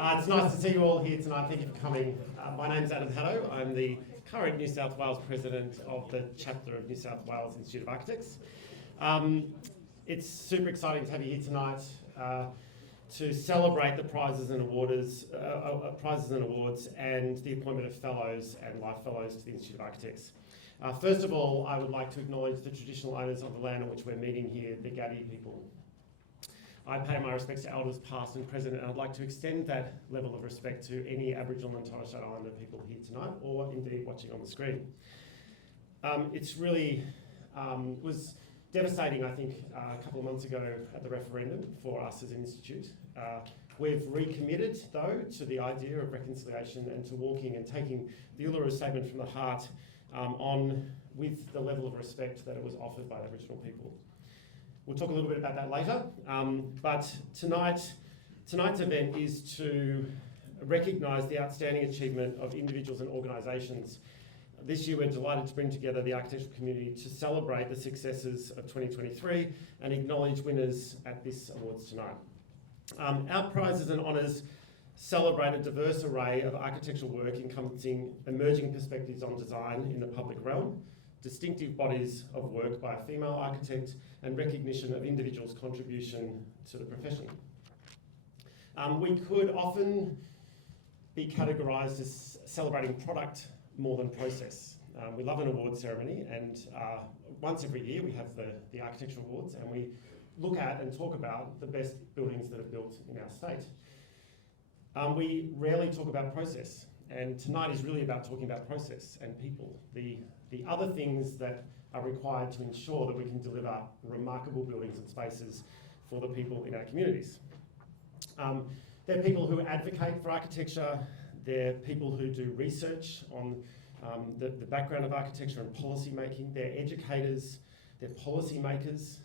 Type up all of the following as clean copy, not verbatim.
It's nice to see you all here tonight. Thank you for coming. My name is Adam Haddo. I'm the current New South Wales President of the chapter of New South Wales Institute of Architects. It's super exciting to have you here tonight to celebrate the prizes and awards and the appointment of fellows and life fellows to the Institute of Architects. First of all, I would like to acknowledge the traditional owners of the land on which we're meeting here, the Gadigal people. I pay my respects to elders past and present, and I'd like to extend that level of respect to any Aboriginal and Torres Strait Islander people here tonight, or indeed watching on the screen. It's really was devastating, I think, a couple of months ago at the referendum for us as an institute. We've recommitted, though, to the idea of reconciliation and to walking and taking the Uluru Statement from the heart on with the level of respect that it was offered by Aboriginal people. We'll talk a little bit about that later, but tonight's event is to recognise the outstanding achievement of individuals and organisations. This year we're delighted to bring together the architectural community to celebrate the successes of 2023 and acknowledge winners at this awards tonight. Our prizes and honours celebrate a diverse array of architectural work encompassing emerging perspectives on design in the public realm, distinctive bodies of work by a female architect, and recognition of individuals' contribution to the profession. We could often be categorised as celebrating product more than process. We love an award ceremony, and once every year we have the Architectural Awards, and we look at and talk about the best buildings that are built in our state. We rarely talk about process, and tonight is really about talking about process and people, the other things that are required to ensure that we can deliver remarkable buildings and spaces for the people in our communities. They're people who advocate for architecture, they're people who do research on the background of architecture and policy making, they're educators, they're policy makers,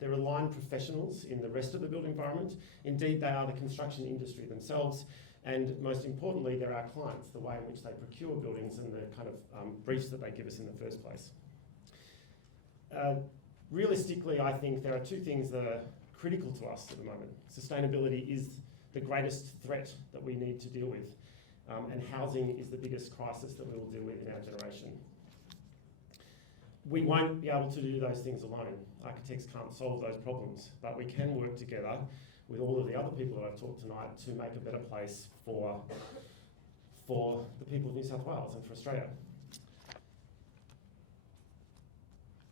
they're aligned professionals in the rest of the built environment. Indeed, they are the construction industry themselves, and most importantly, they're our clients, the way in which they procure buildings and the kind of briefs that they give us in the first place. Realistically, I think there are two things that are critical to us at the moment. Sustainability is the greatest threat that we need to deal with, and housing is the biggest crisis that we will deal with in our generation. We won't be able to do those things alone. Architects can't solve those problems, but we can work together with all of the other people that I've talked tonight to make a better place for the people of New South Wales and for Australia.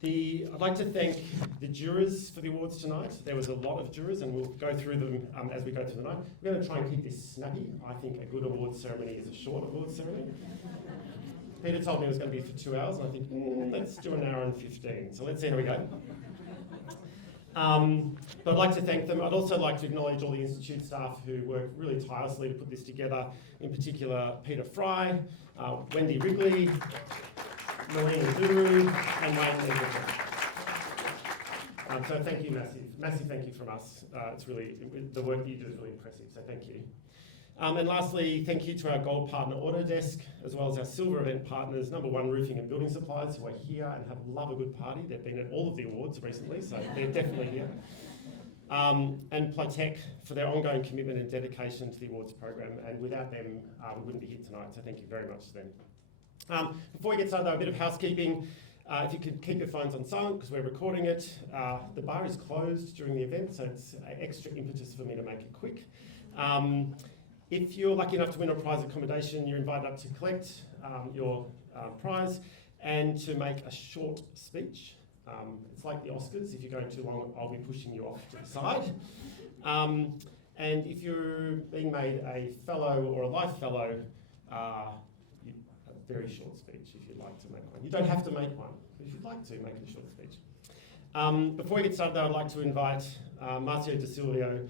I'd like to thank the jurors for the awards tonight. There was a lot of jurors, and we'll go through them as we go through the night. We're going to try and keep this snappy. I think a good awards ceremony is a short awards ceremony. Peter told me it was going to be for 2 hours, and I think, let's do an hour and 15. So let's see how we go. But I'd like to thank them. I'd also like to acknowledge all the Institute staff who worked really tirelessly to put this together, in particular Peter Fry, Wendy Wrigley, Melina Duru, and Wayne Negligent. So thank you, massive thank you from us. It's really, the work that you do is really impressive, so thank you. And lastly, thank you to our gold partner Autodesk, as well as our silver event partners, Number One Roofing and Building Supplies, who are here and love a good party. They've been at all of the awards recently, so they're definitely here. And Plytech for their ongoing commitment and dedication to the awards program, and without them, we wouldn't be here tonight, so thank you very much to them. Before we get started though, a bit of housekeeping. If you could keep your phones on silent because we're recording it. The bar is closed during the event, so it's extra impetus for me to make it quick. If you're lucky enough to win a prize accommodation, you're invited up to collect your prize and to make a short speech. It's like the Oscars. If you're going too long, I'll be pushing you off to the side. And if you're being made a fellow or a life fellow, a very short speech if you'd like to make one. You don't have to make one, but if you'd like to, make it a short speech. Before we get started though, I'd like to invite Marcio De Silvio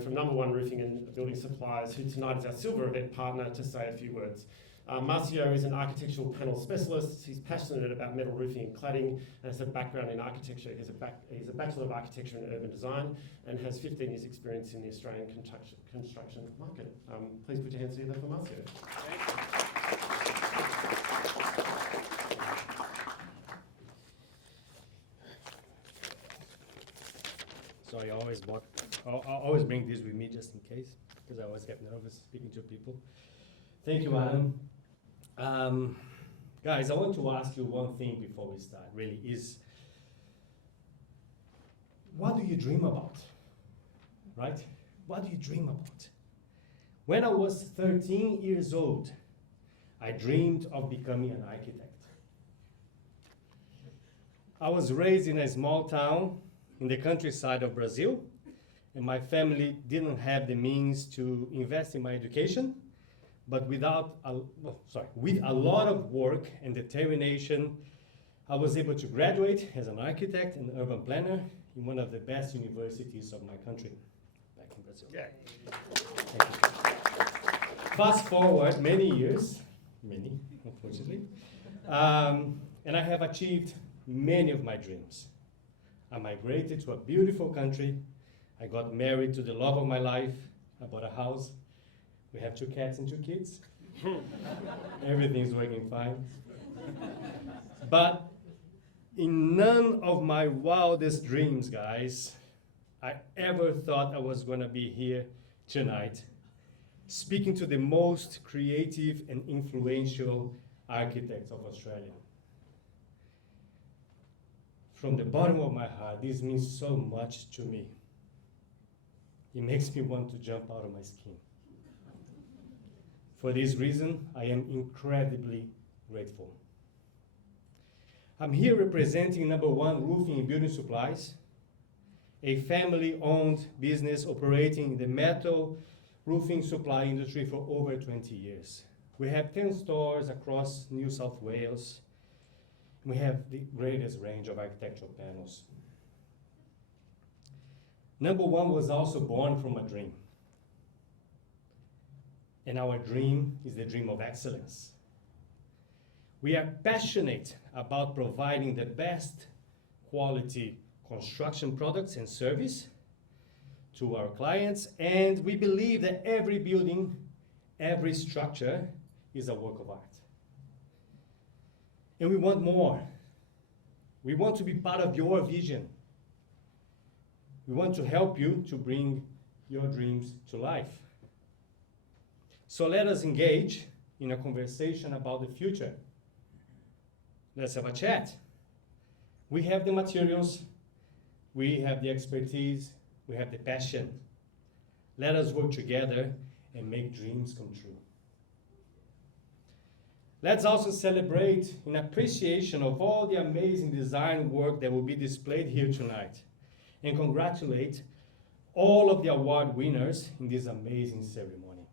from Number One Roofing and Building Supplies, who tonight is our silver event partner, to say a few words. Marcio is an architectural panel specialist. He's passionate about metal roofing and cladding and has a background in architecture. He's a Bachelor of Architecture and Urban Design and has 15 years experience in the Australian construction market. Please put your hands together for Marcio. So I always bring this with me just in case. because I always get nervous speaking to people. Thank you, Adam. Guys, I want to ask you one thing before we start, really, is what do you dream about, right? What do you dream about? When I was 13 years old, I dreamed of becoming an architect. I was raised in a small town in the countryside of Brazil, and my family didn't have the means to invest in my education, but with a lot of work and determination, I was able to graduate as an architect and urban planner in one of the best universities of my country, back in Brazil. Yeah. Thank you. Fast forward many years, unfortunately, and I have achieved many of my dreams. I migrated to a beautiful country. I got married to the love of my life. I bought a house. We have 2 cats and 2 kids. Everything's working fine. But in none of my wildest dreams, guys, I ever thought I was going to be here tonight speaking to the most creative and influential architects of Australia. From the bottom of my heart, this means so much to me. It makes me want to jump out of my skin. For this reason, I am incredibly grateful. I'm here representing number 1 Roofing and Building Supplies, a family-owned business operating in the metal roofing supply industry for over 20 years. We have 10 stores across New South Wales. We have the greatest range of architectural panels. Number 1 was also born from a dream. And our dream is the dream of excellence. We are passionate about providing the best quality construction products and service to our clients, and we believe that every building, every structure is a work of art. And we want more. We want to be part of your vision. We want to help you to bring your dreams to life. So let us engage in a conversation about the future. Let's have a chat. We have the materials, we have the expertise, we have the passion. Let us work together and make dreams come true. Let's also celebrate in appreciation of all the amazing design work that will be displayed here tonight, and congratulate all of the award winners in this amazing ceremony.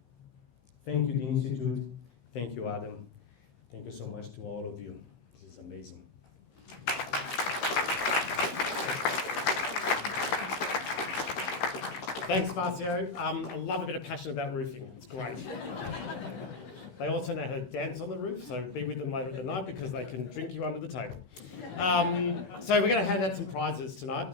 Thank you, the Institute. Thank you, Adam. Thank you so much to all of you. This is amazing. Thanks, Marcio. I love a bit of passion about roofing. It's great. They also know how to dance on the roof, so be with them later at the night because they can drink you under the table. So we're going to hand out some prizes tonight.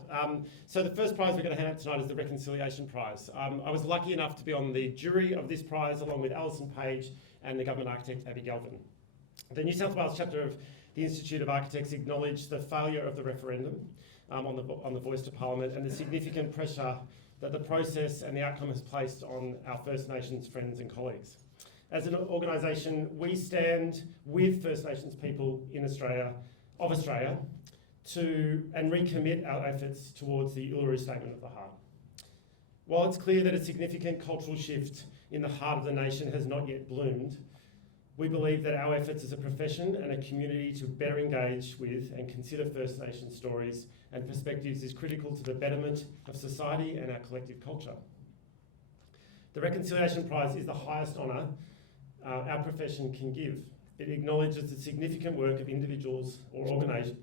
So the first prize we're going to hand out tonight is the Reconciliation Prize. I was lucky enough to be on the jury of this prize along with Alison Page and the Government Architect Abby Galvin. The New South Wales chapter of the Institute of Architects acknowledged the failure of the referendum on the voice to Parliament and the significant pressure that the process and the outcome has placed on our First Nations friends and colleagues. As an organisation, we stand with First Nations people in Australia, and recommit our efforts towards the Uluru Statement of the Heart. While it's clear that a significant cultural shift in the heart of the nation has not yet bloomed, we believe that our efforts as a profession and a community to better engage with and consider First Nations stories and perspectives is critical to the betterment of society and our collective culture. The Reconciliation Prize is the highest honour our profession can give. It acknowledges the significant work of individuals or organisations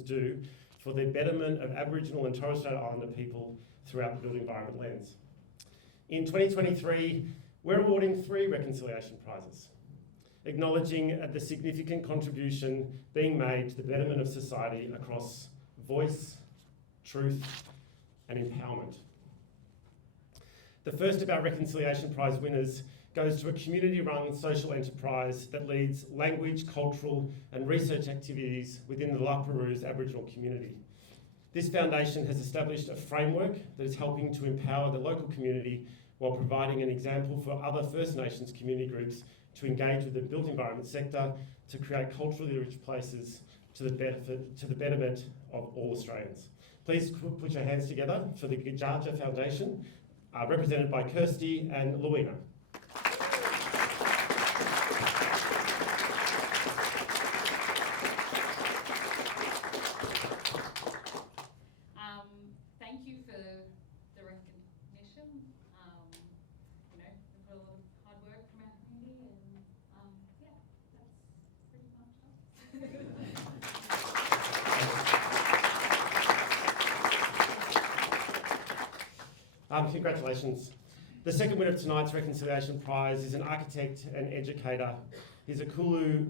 do for the betterment of Aboriginal and Torres Strait Islander people throughout the built environment lens. In 2023, we're awarding 3 Reconciliation Prizes, acknowledging the significant contribution being made to the betterment of society across voice, truth, and empowerment. The first of our Reconciliation Prize winners goes to a community-run social enterprise that leads language, cultural and research activities within the La Perouse Aboriginal community. This foundation has established a framework that is helping to empower the local community while providing an example for other First Nations community groups to engage with the built environment sector to create culturally rich places to the betterment of all Australians. Please put your hands together for the Gajarja Foundation, represented by Kirsty and Louina. Thank you for the recognition. You know, we've got a lot of hard work from our community, and yeah, that's pretty much it. Congratulations. The second winner of tonight's Reconciliation Prize is an architect and educator. He's a Kulu,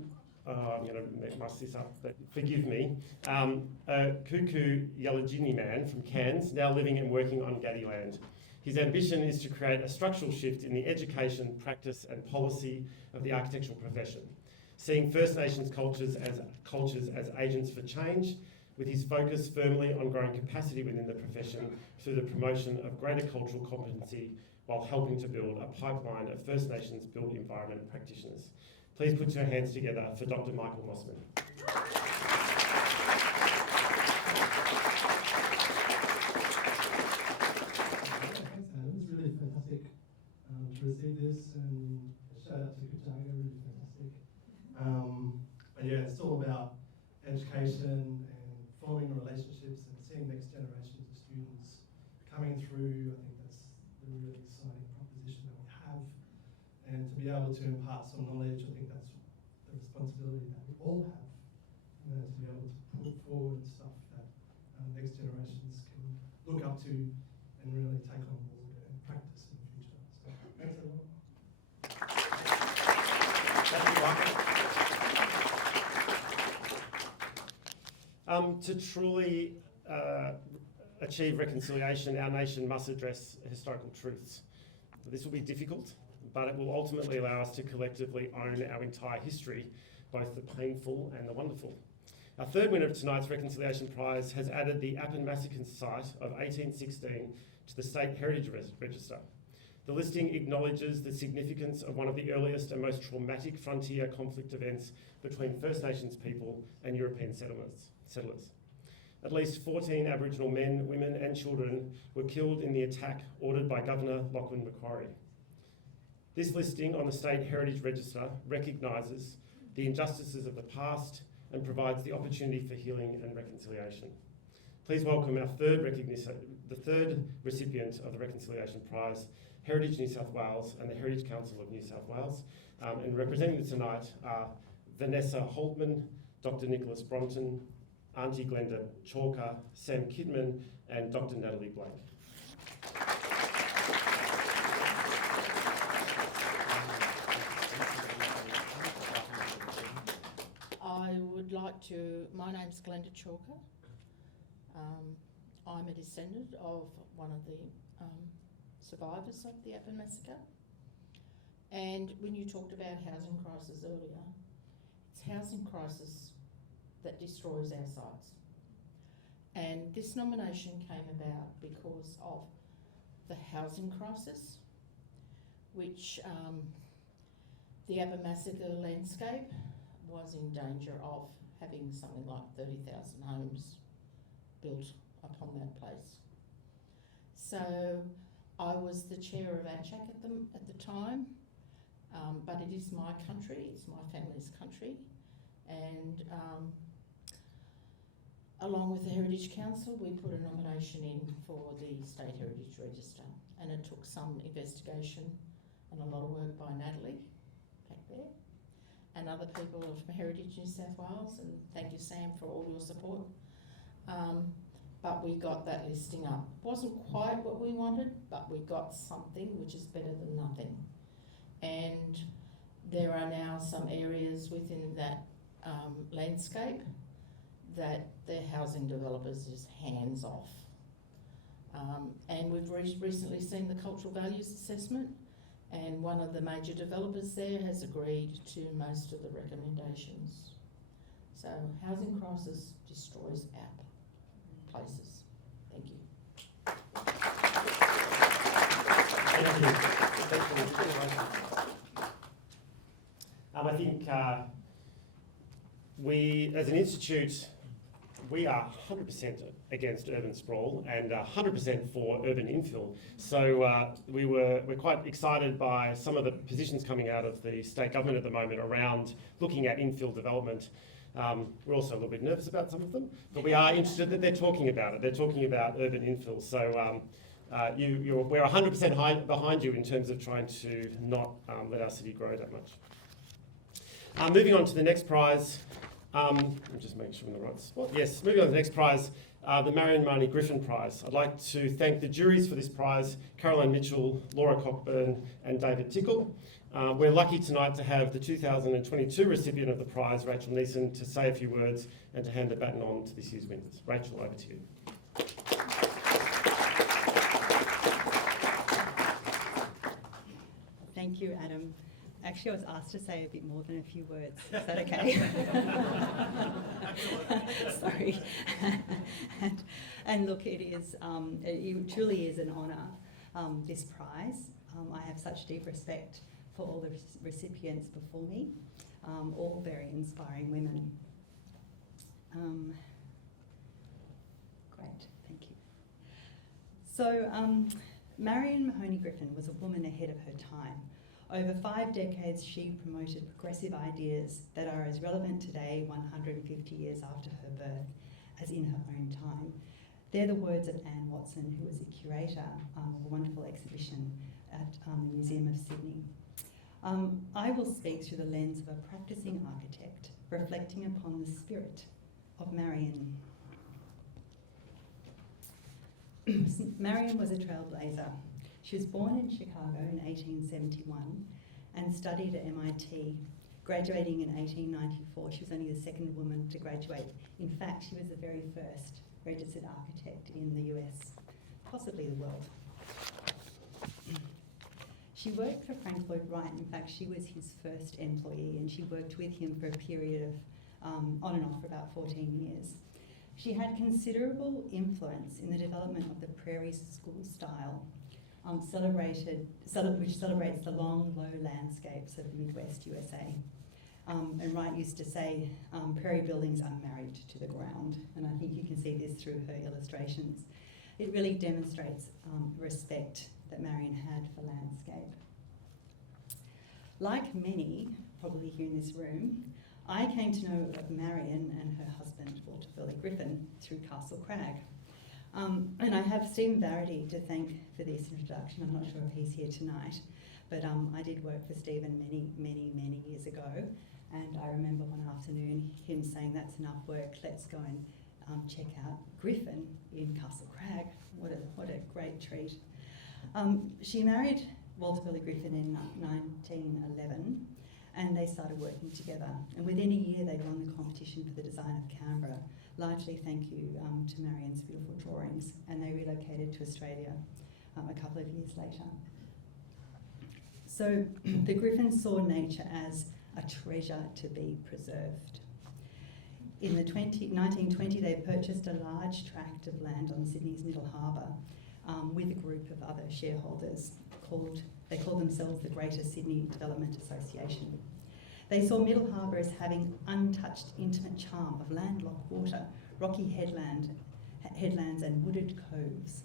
I'm going to mess this up, but forgive me, a Kuku Yalajini man from Cairns, now living and working on Gadi land. His ambition is to create a structural shift in the education, practice and policy of the architectural profession, seeing First Nations cultures as agents for change, with his focus firmly on growing capacity within the profession through the promotion of greater cultural competency while helping to build a pipeline of First Nations built environment practitioners. Please put your hands together for Dr. Michael Mossman. Thanks, Adam. It's really fantastic to receive this, and a shout out to Gajarja, really fantastic. But yeah, it's all about education and forming relationships and seeing next generations of students coming through. I think that's the really exciting proposition that we have. And to be able to impart some knowledge, I think that's the responsibility that we all have. To be able to put forward stuff that next generations can look up to and really take on board and practice in the future. So thanks a lot. To truly achieve reconciliation, our nation must address historical truths. This will be difficult, but it will ultimately allow us to collectively own our entire history, both the painful and the wonderful. Our third winner of tonight's Reconciliation Prize has added the Appin Massacre site of 1816 to the State Heritage Register. The listing acknowledges the significance of one of the earliest and most traumatic frontier conflict events between First Nations people and European settlers. At least 14 Aboriginal men, women and children were killed in the attack ordered by Governor Lachlan Macquarie. This listing on the State Heritage Register recognises the injustices of the past and provides the opportunity for healing and reconciliation. Please welcome our third recipient of the Reconciliation Prize, Heritage New South Wales and the Heritage Council of New South Wales. And representing tonight are Vanessa Holtman, Dr. Nicholas Bronton, Auntie Glenda Chalker, Sam Kidman, and Dr. Natalie Blake. My name's Glenda Chalker. I'm a descendant of one of the survivors of the Appin Massacre. And when you talked about housing crisis earlier, it's housing crisis that destroys our sites. And this nomination came about because of the housing crisis, which the Appin Massacre landscape was in danger of having something like 30,000 homes built upon that place. So I was the chair of ACHAC at the time, but it is my country, it's my family's country, and along with the Heritage Council, we put a nomination in for the State Heritage Register, and it took some investigation and a lot of work by Natalie back there and other people of Heritage New South Wales, and thank you, Sam, for all your support. But we got that listing up. Wasn't quite what we wanted, but we got something which is better than nothing. And there are now some areas within that landscape that the housing developers is hands off. And we've recently seen the cultural values assessment, and one of the major developers there has agreed to most of the recommendations. So housing crisis destroys our places. I think we, as an institute, we are 100% against urban sprawl and 100% for urban infill. So we're quite excited by some of the positions coming out of the state government at the moment around looking at infill development. We're also a little bit nervous about some of them, but we are interested that they're talking about it. They're talking about urban infill. So we're 100% behind you in terms of trying to not let our city grow that much. Moving on to the next prize. Let me just make sure I'm in the right spot. Yes, moving on to the next prize, the Marion Mahoney Griffin Prize. I'd like to thank the juries for this prize, Caroline Mitchell, Laura Cockburn and David Tickle. We're lucky tonight to have the 2022 recipient of the prize, Rachel Neeson, to say a few words and to hand the baton on to this year's winners. Rachel, over to you. Thank you, Adam. Actually, I was asked to say a bit more than a few words. Is that okay? Sorry. and look, it truly is an honour, this prize. I have such deep respect for all the recipients before me, all very inspiring women. Great, thank you. So, Marion Mahoney Griffin was a woman ahead of her time. Over 5 decades, she promoted progressive ideas that are as relevant today, 150 years after her birth, as in her own time. They're the words of Anne Watson, who was the curator of a wonderful exhibition at the Museum of Sydney. I will speak through the lens of a practicing architect, reflecting upon the spirit of Marion. Marion was a trailblazer. She was born in Chicago in 1871 and studied at MIT, graduating in 1894. She was only the second woman to graduate. In fact, she was the very first registered architect in the US, possibly the world. She worked for Frank Lloyd Wright. In fact, she was his first employee, and she worked with him for a period of on and off for about 14 years. She had considerable influence in the development of the prairie school style, which celebrates the long, low landscapes of Midwest USA. And Wright used to say, prairie buildings are married to the ground, and I think you can see this through her illustrations. It really demonstrates respect that Marion had for landscape. Like many, probably here in this room, I came to know of Marion and her husband, Walter Burley Griffin, through Castle Crag. And I have Stephen Varady to thank for this introduction. I'm not sure if he's here tonight, but I did work for Stephen many years ago, and I remember one afternoon him saying, "That's enough work, let's go and check out Griffin in Castle Crag." What a great treat. She married Walter Burley Griffin in 1911, and they started working together. And within a year, they won the competition for the design of Canberra, largely thank you to Marion's beautiful drawings, and they relocated to Australia a couple of years later. So the Griffins saw nature as a treasure to be preserved. In the 1920, they purchased a large tract of land on Sydney's Middle Harbour with a group of other shareholders they called themselves the Greater Sydney Development Association. They saw Middle Harbour as having untouched intimate charm of landlocked water, rocky headlands and wooded coves,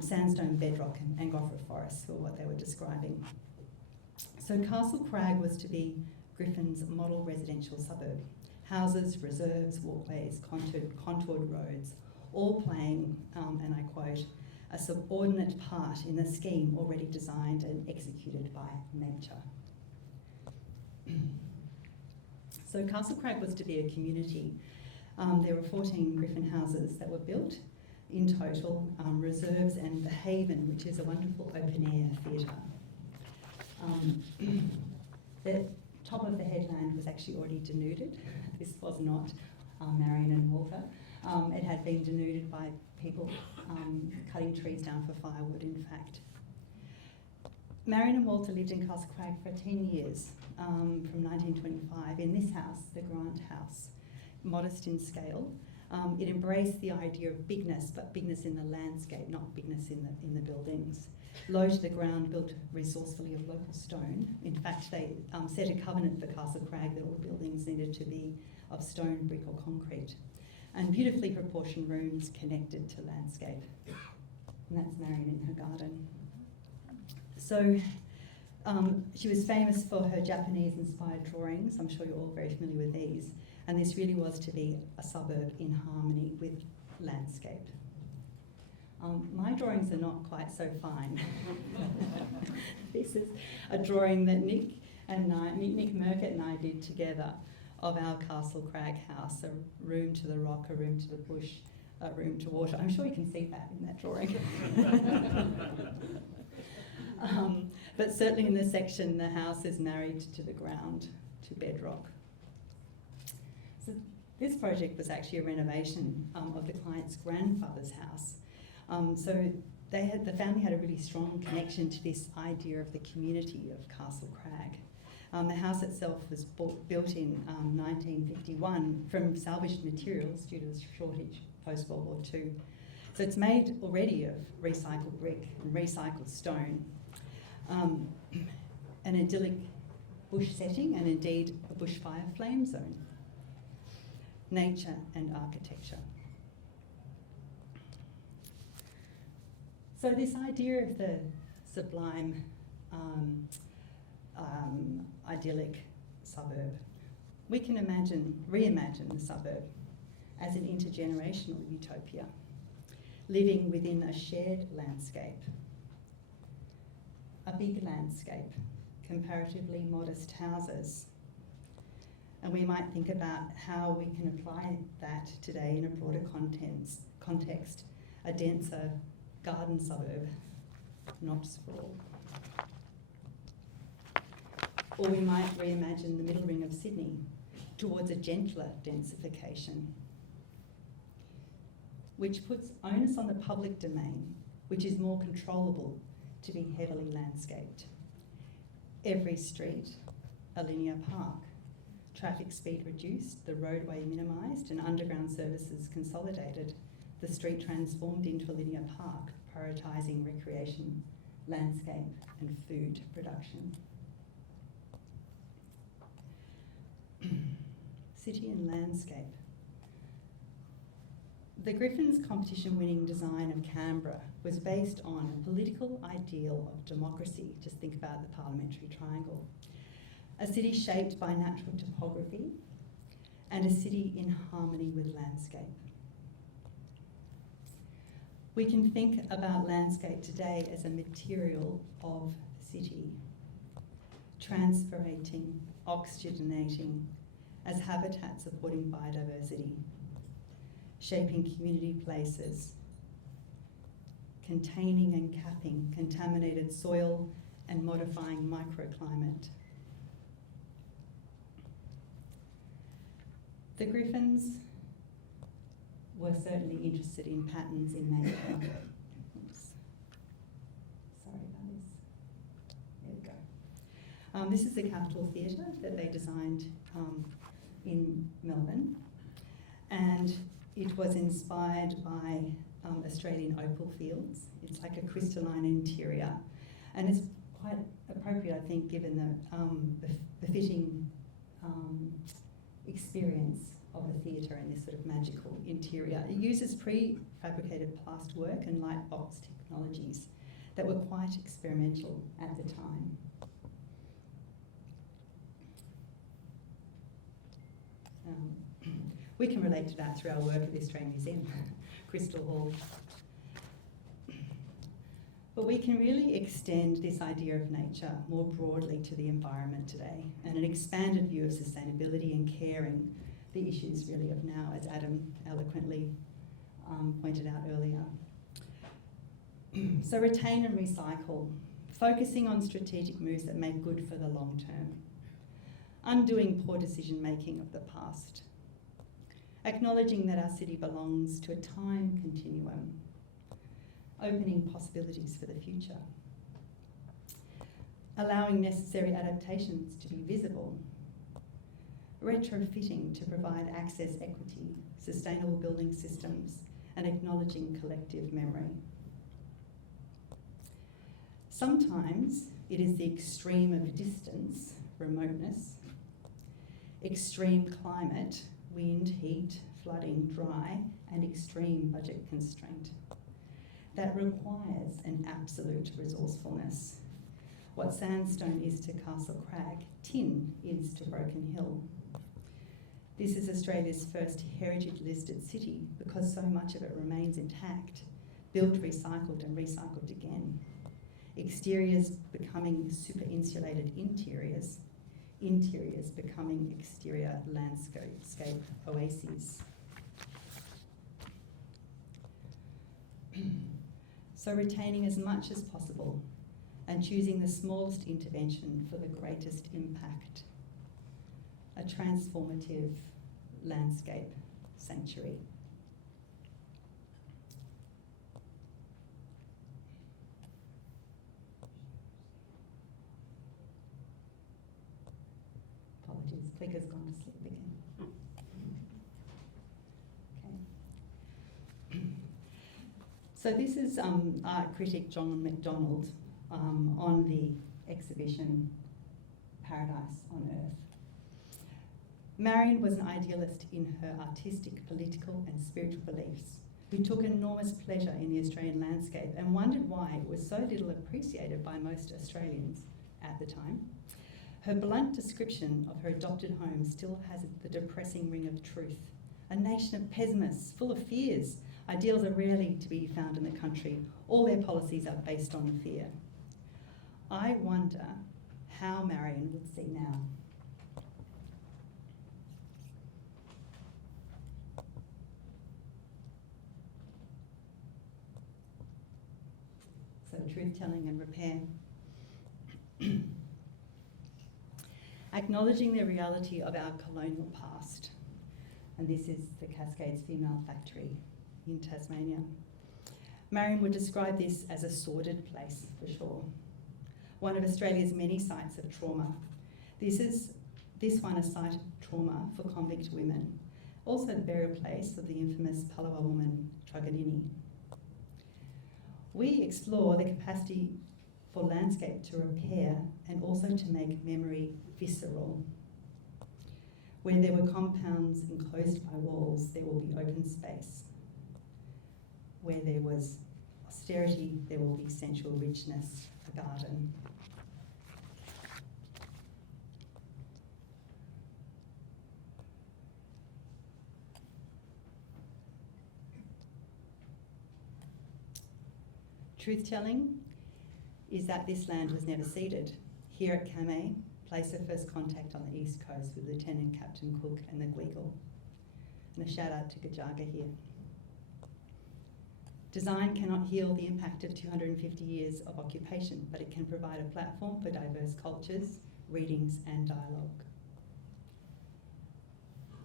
sandstone bedrock and gopher forests were what they were describing. So Castle Crag was to be Griffin's model residential suburb. Houses, reserves, walkways, contoured roads, all playing, and I quote, a subordinate part in the scheme already designed and executed by nature. So Castle Crag was to be a community. There were 14 Griffin houses that were built in total, reserves and the Haven, which is a wonderful open-air theatre. The top of the headland was actually already denuded. This was not Marion and Walter. It had been denuded by people cutting trees down for firewood, in fact. Marion and Walter lived in Castle Crag for 10 years, from 1925, in this house, the Grant House, modest in scale. It embraced the idea of bigness, but bigness in the landscape, not bigness in the buildings. low to the ground, built resourcefully of local stone. In fact, they set a covenant for Castle Crag that all buildings needed to be of stone, brick or concrete. And beautifully proportioned rooms connected to landscape. And that's Marion in her garden. So she was famous for her Japanese-inspired drawings. I'm sure you're all very familiar with these. And this really was to be a suburb in harmony with landscape. My drawings are not quite so fine. This is a drawing that Nick Merkett and I did together of our Castle Crag house, a room to the rock, a room to the bush, a room to water. I'm sure you can see that in that drawing. But certainly in this section, the house is married to the ground, to bedrock. So this project was actually a renovation of the client's grandfather's house. So the family had a really strong connection to this idea of the community of Castle Crag. The house itself was built in 1951 from salvaged materials due to the shortage post-World War II. So it's made already of recycled brick and recycled stone. An idyllic bush setting and indeed a bushfire flame zone. Nature and architecture. So this idea of the sublime, idyllic suburb, we can reimagine the suburb as an intergenerational utopia, living within a shared landscape, a big landscape, comparatively modest houses. And we might think about how we can apply that today in a broader context, a denser garden suburb, not sprawl. Or we might reimagine the middle ring of Sydney towards a gentler densification, which puts onus on the public domain, which is more controllable to be heavily landscaped. Every street, a linear park, traffic speed reduced, the roadway minimised and underground services consolidated, the street transformed into a linear park, prioritising recreation, landscape and food production. City and landscape. The Griffin's competition-winning design of Canberra was based on a political ideal of democracy. Just think about the parliamentary triangle. A city shaped by natural topography and a city in harmony with landscape. We can think about landscape today as a material of the city, transpirating, oxygenating as habitats supporting biodiversity, shaping community places, containing and capping contaminated soil and modifying microclimate. The Griffins were certainly interested in patterns in nature. Oops. Sorry about this. There we go. This is the Capitol Theatre that they designed in Melbourne, and it was inspired by Australian opal fields. It's like a crystalline interior, and it's quite appropriate, I think, given the befitting experience of the theatre in this sort of magical interior. It uses prefabricated plasterwork and light box technologies that were quite experimental at the time. We can relate to that through our work at the Australian Museum, Crystal Hall. But we can really extend this idea of nature more broadly to the environment today, and an expanded view of sustainability and caring, the issues really of now, as Adam eloquently pointed out earlier. So retain and recycle, focusing on strategic moves that make good for the long term, undoing poor decision making of the past, acknowledging that our city belongs to a time continuum, opening possibilities for the future, allowing necessary adaptations to be visible, retrofitting to provide access equity, sustainable building systems, and acknowledging collective memory. Sometimes it is the extreme of distance, remoteness, extreme climate, wind, heat, flooding, dry, and extreme budget constraint that requires an absolute resourcefulness. What sandstone is to Castle Crag, tin is to Broken Hill. This is Australia's first heritage listed city because so much of it remains intact, built, recycled and recycled again. Exteriors becoming super insulated interiors, interiors becoming exterior landscape oases. So retaining as much as possible and choosing the smallest intervention for the greatest impact. A transformative landscape sanctuary. Apologies, clicker's gone to sleep again. Okay. So this is art critic John MacDonald on the exhibition Paradise on Earth. Marion was an idealist in her artistic, political and spiritual beliefs, who took enormous pleasure in the Australian landscape and wondered why it was so little appreciated by most Australians at the time. Her blunt description of her adopted home still has the depressing ring of truth. A nation of pessimists, full of fears. Ideals are rarely to be found in the country. All their policies are based on fear. I wonder how Marion would see now. So truth-telling and repair. Acknowledging the reality of our colonial past. And this is the Cascades Female Factory in Tasmania. Marion would describe this as a sordid place, for sure. One of Australia's many sites of trauma. This one a site of trauma for convict women. Also the burial place of the infamous Palawa woman, Truganini. We explore the capacity for landscape to repair and also to make memory visceral. Where there were compounds enclosed by walls, there will be open space. Where there was austerity, there will be sensual richness, a garden. Truth-telling is that this land was never ceded. Here at Kamei, place of first contact on the east coast with Lieutenant Captain Cook and the Gweagle. And a shout out to Gajaga here. Design cannot heal the impact of 250 years of occupation, but it can provide a platform for diverse cultures, readings and dialogue.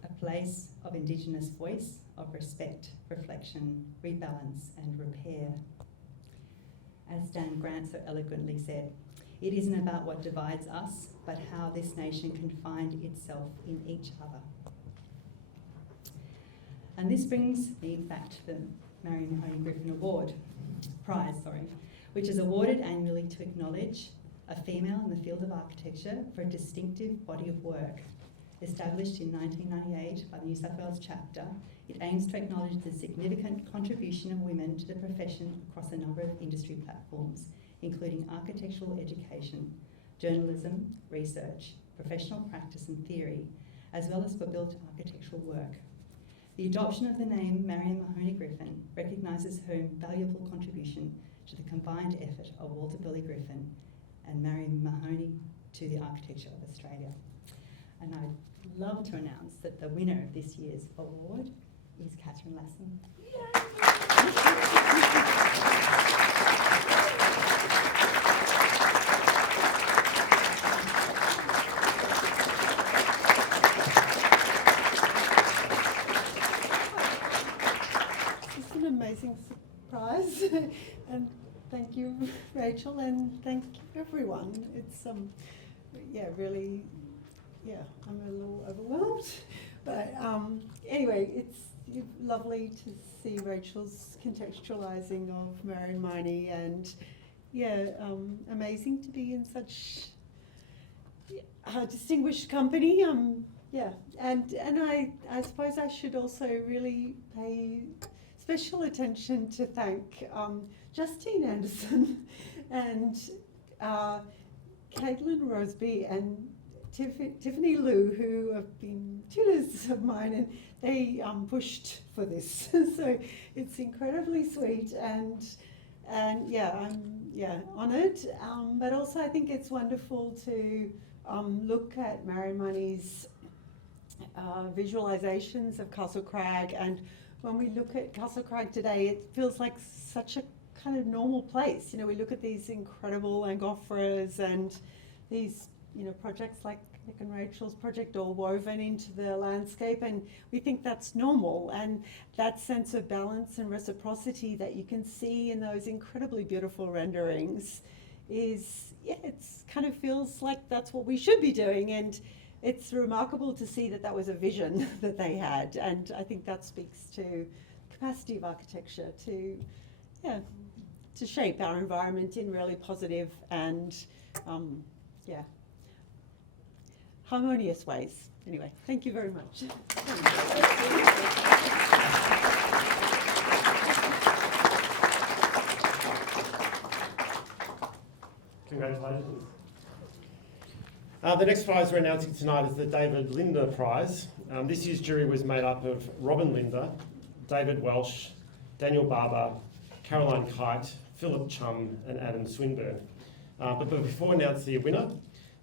A place of Indigenous voice, of respect, reflection, rebalance and repair. As Dan Grant so eloquently said, it isn't about what divides us, but how this nation can find itself in each other. And this brings me back to the Marion Mahoney Griffin Prize, which is awarded annually to acknowledge a female in the field of architecture for a distinctive body of work. Established in 1998 by the New South Wales chapter, it aims to acknowledge the significant contribution of women to the profession across a number of industry platforms, including architectural education, journalism, research, professional practice and theory, as well as for built architectural work. The adoption of the name Marion Mahoney Griffin recognises her invaluable contribution to the combined effort of Walter Billy Griffin and Marion Mahoney to the architecture of Australia. And I'd love to announce that the winner of this year's award is Catherine Lassen. It's an amazing surprise, and thank you, Rachel, and thank you, everyone. It's really, I'm a little overwhelmed, but anyway, it's lovely to see Rachel's contextualising of Marion Mahoney and amazing to be in such distinguished company. And I suppose I should also really pay special attention to thank Justine Anderson and Caitlin Roseby and Tiffany Liu, who have been tutors of mine, and they pushed for this. So it's incredibly sweet, and I'm honoured. But also I think it's wonderful to look at Mariamani's visualizations of Castle Crag, and when we look at Castle Crag today, it feels like such a kind of normal place. You know, we look at these incredible angophores and these, you know, projects like Nick and Rachel's project all woven into the landscape, and we think that's normal. And that sense of balance and reciprocity that you can see in those incredibly beautiful renderings is, it's kind of feels like that's what we should be doing. And it's remarkable to see that that was a vision that they had, and I think that speaks to capacity of architecture to shape our environment in really positive and harmonious ways. Anyway, thank you very much. Congratulations. The next prize we're announcing tonight is the David Linder Prize. This year's jury was made up of Robin Linder, David Welsh, Daniel Barber, Caroline Kite, Philip Chum and Adam Swinburne. But before we announce the winner,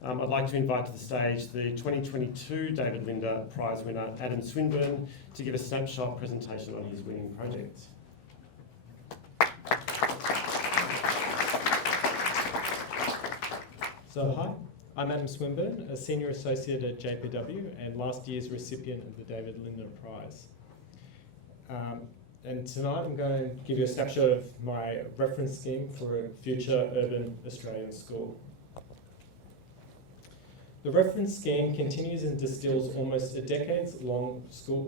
I'd like to invite to the stage the 2022 David Linder Prize winner, Adam Swinburne, to give a snapshot presentation on his winning project. So hi, I'm Adam Swinburne, a Senior Associate at JPW and last year's recipient of the David Linder Prize. And tonight I'm going to give you a snapshot of my reference scheme for a future urban Australian school. The reference scheme continues and distills almost a decades-long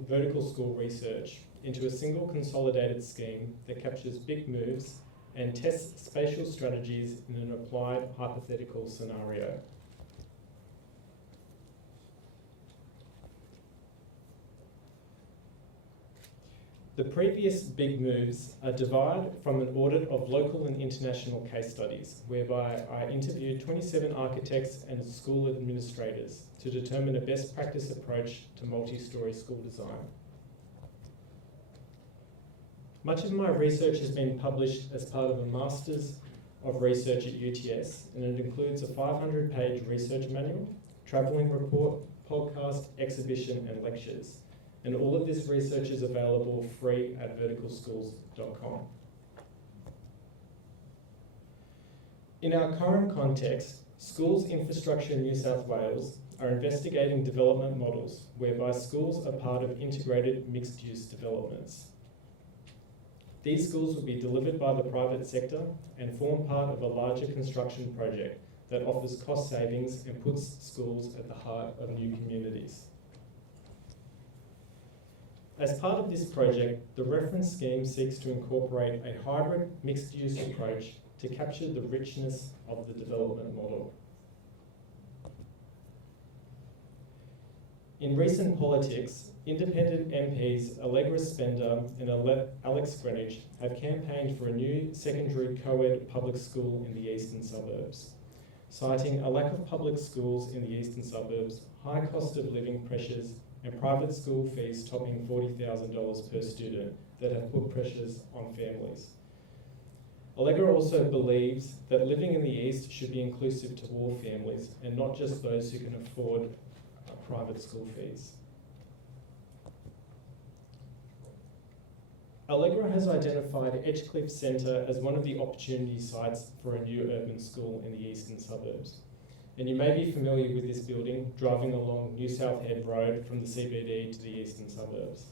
vertical school research into a single consolidated scheme that captures big moves and tests spatial strategies in an applied hypothetical scenario. The previous big moves are derived from an audit of local and international case studies, whereby I interviewed 27 architects and school administrators to determine a best practice approach to multi-storey school design. Much of my research has been published as part of a Masters of Research at UTS, and it includes a 500-page research manual, travelling report, podcast, exhibition and lectures. And all of this research is available free at verticalschools.com. In our current context, Schools Infrastructure in New South Wales are investigating development models whereby schools are part of integrated mixed-use developments. These schools will be delivered by the private sector and form part of a larger construction project that offers cost savings and puts schools at the heart of new communities. As part of this project, the reference scheme seeks to incorporate a hybrid mixed-use approach to capture the richness of the development model. In recent politics, independent MPs Allegra Spender and Alex Greenwich have campaigned for a new secondary co-ed public school in the eastern suburbs, citing a lack of public schools in the eastern suburbs, high cost of living pressures and private school fees topping $40,000 per student that have put pressures on families. Allegra also believes that living in the East should be inclusive to all families and not just those who can afford private school fees. Allegra has identified Edgecliff Centre as one of the opportunity sites for a new urban school in the eastern suburbs. And you may be familiar with this building driving along New South Head Road from the CBD to the eastern suburbs.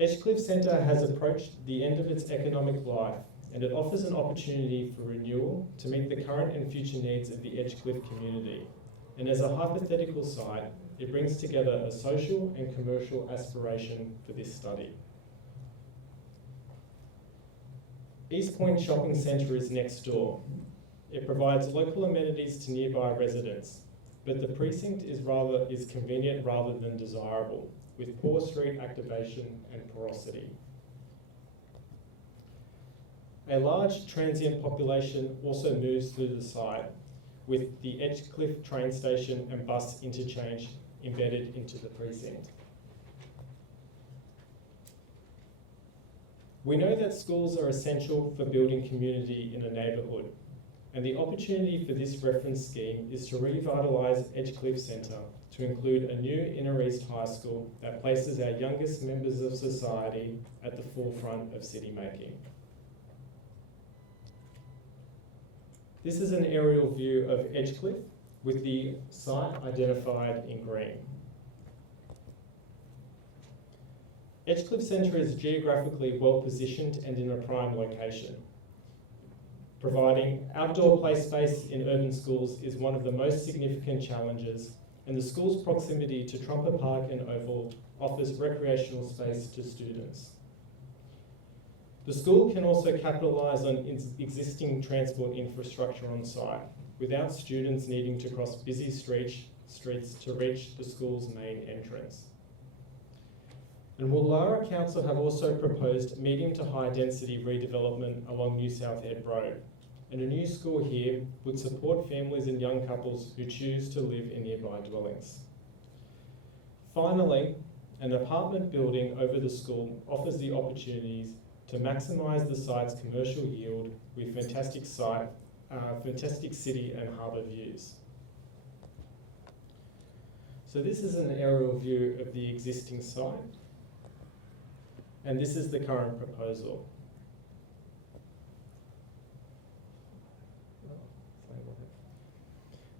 Edgecliff Centre has approached the end of its economic life, and it offers an opportunity for renewal to meet the current and future needs of the Edgecliff community. And as a hypothetical site, it brings together a social and commercial aspiration for this study. East Point Shopping Centre is next door. It provides local amenities to nearby residents, but the precinct is convenient rather than desirable, with poor street activation and porosity. A large transient population also moves through the site, with the Edgecliff train station and bus interchange embedded into the precinct. We know that schools are essential for building community in a neighbourhood, and the opportunity for this reference scheme is to revitalise Edgecliff Centre to include a new Inner East High School that places our youngest members of society at the forefront of city making. This is an aerial view of Edgecliff with the site identified in green. Edgecliff Centre is geographically well positioned and in a prime location. Providing outdoor play space in urban schools is one of the most significant challenges, and the school's proximity to Trumper Park and Oval offers recreational space to students. The school can also capitalise on existing transport infrastructure on site, without students needing to cross busy streets to reach the school's main entrance. And Woollahra Council have also proposed medium to high density redevelopment along New South Head Road, and a new school here would support families and young couples who choose to live in nearby dwellings. Finally, an apartment building over the school offers the opportunities to maximise the site's commercial yield with fantastic city and harbour views. So this is an aerial view of the existing site, and this is the current proposal.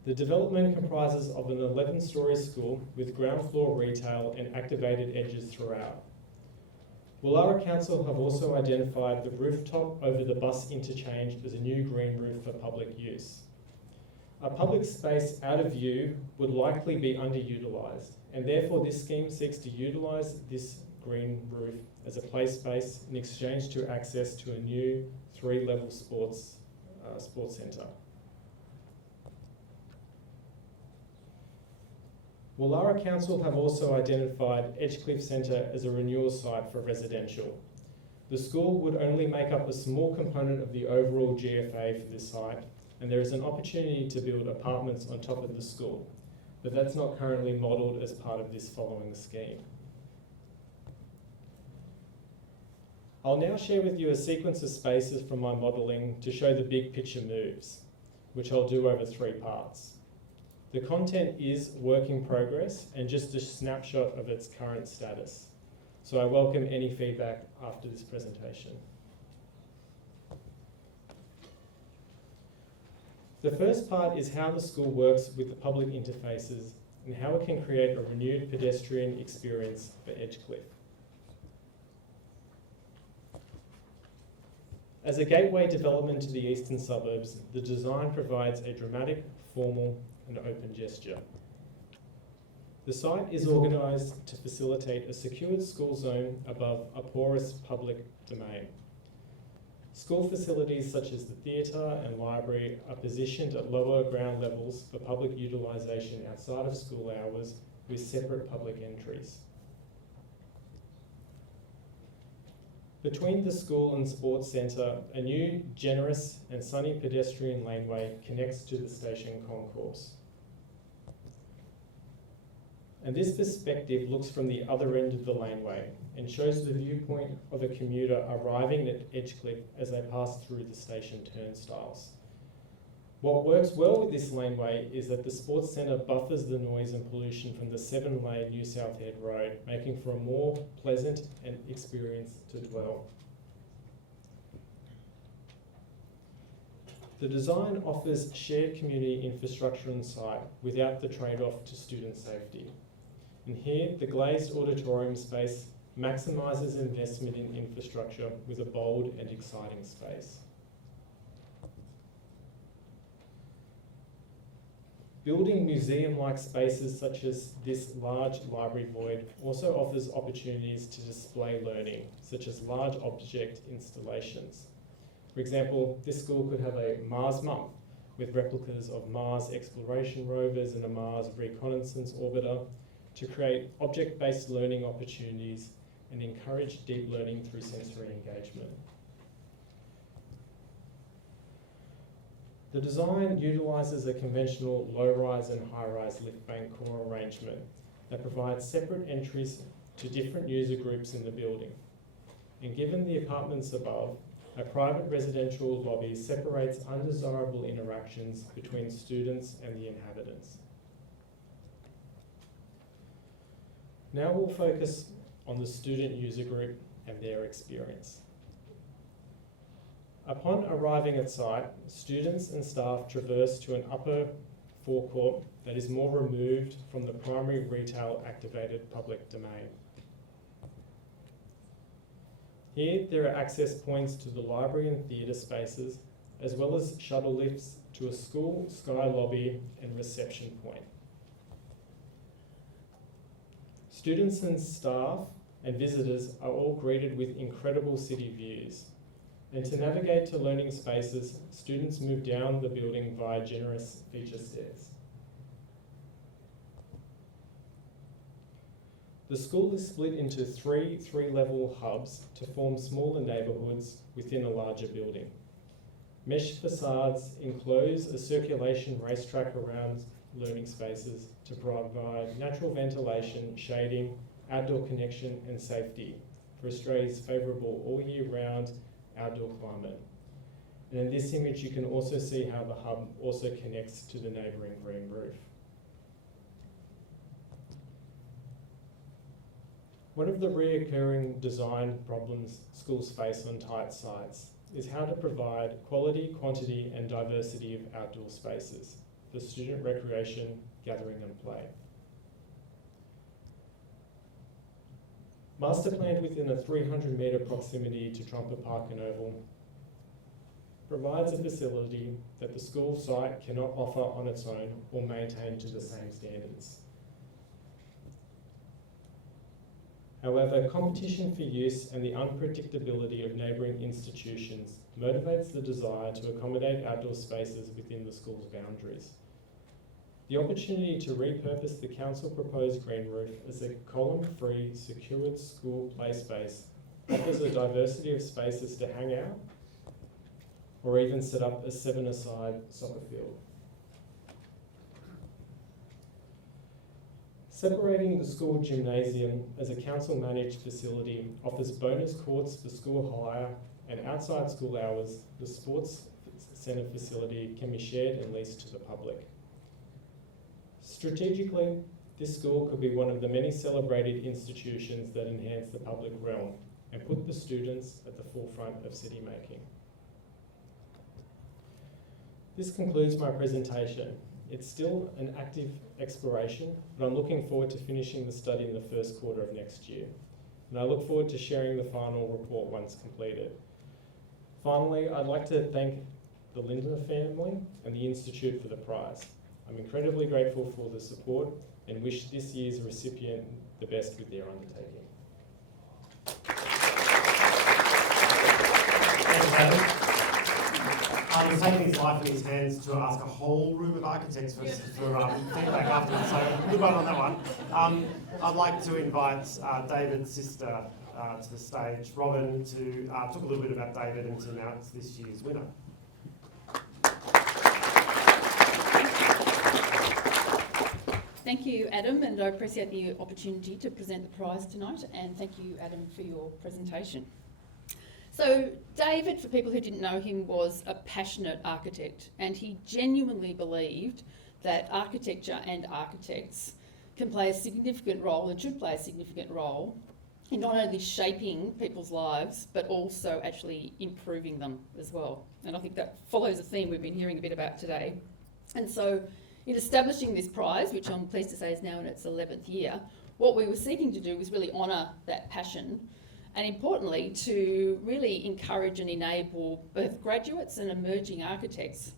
The development comprises of an 11-storey school with ground floor retail and activated edges throughout. Woollahra Council have also identified the rooftop over the bus interchange as a new green roof for public use. A public space out of view would likely be underutilised, and therefore this scheme seeks to utilise this green roof as a play space in exchange to access to a new 3-level sports centre. Woollahra Council have also identified Edgecliff Centre as a renewal site for residential. The school would only make up a small component of the overall GFA for this site, and there is an opportunity to build apartments on top of the school, but that's not currently modelled as part of this following scheme. I'll now share with you a sequence of spaces from my modelling to show the big picture moves, which I'll do over 3 parts. The content is work in progress and just a snapshot of its current status. So I welcome any feedback after this presentation. The first part is how the school works with the public interfaces and how it can create a renewed pedestrian experience for Edgecliff. As a gateway development to the eastern suburbs, the design provides a dramatic, formal, and open gesture. The site is organised to facilitate a secured school zone above a porous public domain. School facilities such as the theatre and library are positioned at lower ground levels for public utilisation outside of school hours with separate public entries. Between the school and sports centre, a new, generous and sunny pedestrian laneway connects to the station concourse. And this perspective looks from the other end of the laneway and shows the viewpoint of a commuter arriving at Edgecliff as they pass through the station turnstiles. What works well with this laneway is that the sports centre buffers the noise and pollution from the 7-lane New South Head Road, making for a more pleasant experience to dwell. The design offers shared community infrastructure on site without the trade-off to student safety. And here, the glazed auditorium space maximises investment in infrastructure with a bold and exciting space. Building museum-like spaces such as this large library void also offers opportunities to display learning, such as large object installations. For example, this school could have a Mars month with replicas of Mars exploration rovers and a Mars reconnaissance orbiter to create object-based learning opportunities and encourage deep learning through sensory engagement. The design utilises a conventional low-rise and high-rise lift bank core arrangement that provides separate entries to different user groups in the building. And given the apartments above, a private residential lobby separates undesirable interactions between students and the inhabitants. Now we'll focus on the student user group and their experience. Upon arriving at site, students and staff traverse to an upper forecourt that is more removed from the primary retail activated public domain. Here there are access points to the library and theatre spaces, as well as shuttle lifts to a school, sky lobby and reception point. Students and staff and visitors are all greeted with incredible city views. And to navigate to learning spaces, students move down the building via generous feature stairs. The school is split into three-level hubs to form smaller neighbourhoods within a larger building. Mesh facades enclose a circulation racetrack around learning spaces to provide natural ventilation, shading, outdoor connection and safety for Australia's favourable all-year-round outdoor climate. And in this image you can also see how the hub also connects to the neighbouring green roof. One of the reoccurring design problems schools face on tight sites is how to provide quality, quantity and diversity of outdoor spaces for student recreation, gathering and play. Master planned within a 300-metre proximity to Trumper Park and Oval provides a facility that the school site cannot offer on its own or maintain to the same standards. However, competition for use and the unpredictability of neighbouring institutions motivates the desire to accommodate outdoor spaces within the school's boundaries. The opportunity to repurpose the council proposed green roof as a column-free, secured school play space offers a diversity of spaces to hang out or even set up a 7-a-side soccer field. Separating the school gymnasium as a council-managed facility offers bonus courts for school hire, and outside school hours, the sports centre facility can be shared and leased to the public. Strategically, this school could be one of the many celebrated institutions that enhance the public realm and put the students at the forefront of city making. This concludes my presentation. It's still an active exploration, but I'm looking forward to finishing the study in the first quarter of next year. And I look forward to sharing the final report once completed. Finally, I'd like to thank the Lindner family and the Institute for the prize. I'm incredibly grateful for the support and wish this year's recipient the best with their undertaking. Thanks, Adam. He's taking his life in his hands to ask a whole room of architects for feedback afterwards, so good one on that one. I'd like to invite David's sister to the stage, Robin, to talk a little bit about David and to announce this year's winner. Thank you, Adam, and I appreciate the opportunity to present the prize tonight, and thank you, Adam, for your presentation. So David, for people who didn't know him, was a passionate architect, and he genuinely believed that architecture and architects can play a significant role and should play a significant role in not only shaping people's lives, but also actually improving them as well. And I think that follows a theme we've been hearing a bit about today. And so in establishing this prize, which I'm pleased to say is now in its 11th year, what we were seeking to do was really honour that passion, and importantly, to really encourage and enable both graduates and emerging architects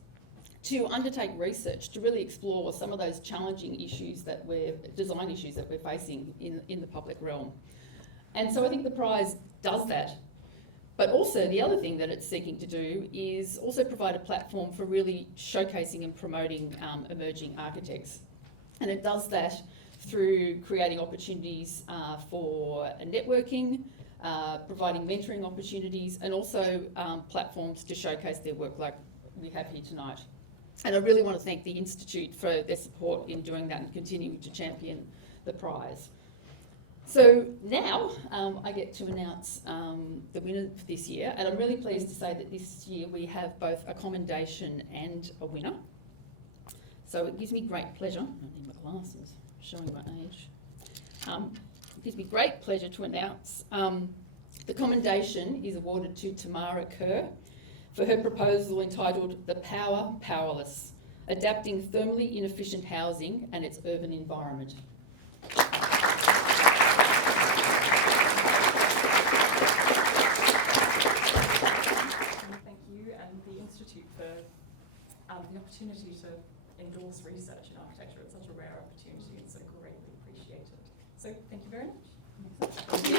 to undertake research, to really explore some of those challenging issues that design issues that we're facing in the public realm. And so I think the prize does that But also the other thing that it's seeking to do is also provide a platform for really showcasing and promoting emerging architects. And it does that through creating opportunities for networking, providing mentoring opportunities, and also platforms to showcase their work like we have here tonight. And I really want to thank the Institute for their support in doing that and continuing to champion the prize. So now I get to announce the winner for this year, and I'm really pleased to say that this year we have both a commendation and a winner. So it gives me great pleasure, I don't need my glasses, showing my age. It gives me great pleasure to announce the commendation is awarded to Tamara Kerr for her proposal entitled The Power Powerless, Adapting Thermally Inefficient Housing and Its Urban Environment. Thank you and the Institute for the opportunity to endorse research in architecture. It's such a rare opportunity and so greatly appreciated. So thank you very much. Thank you.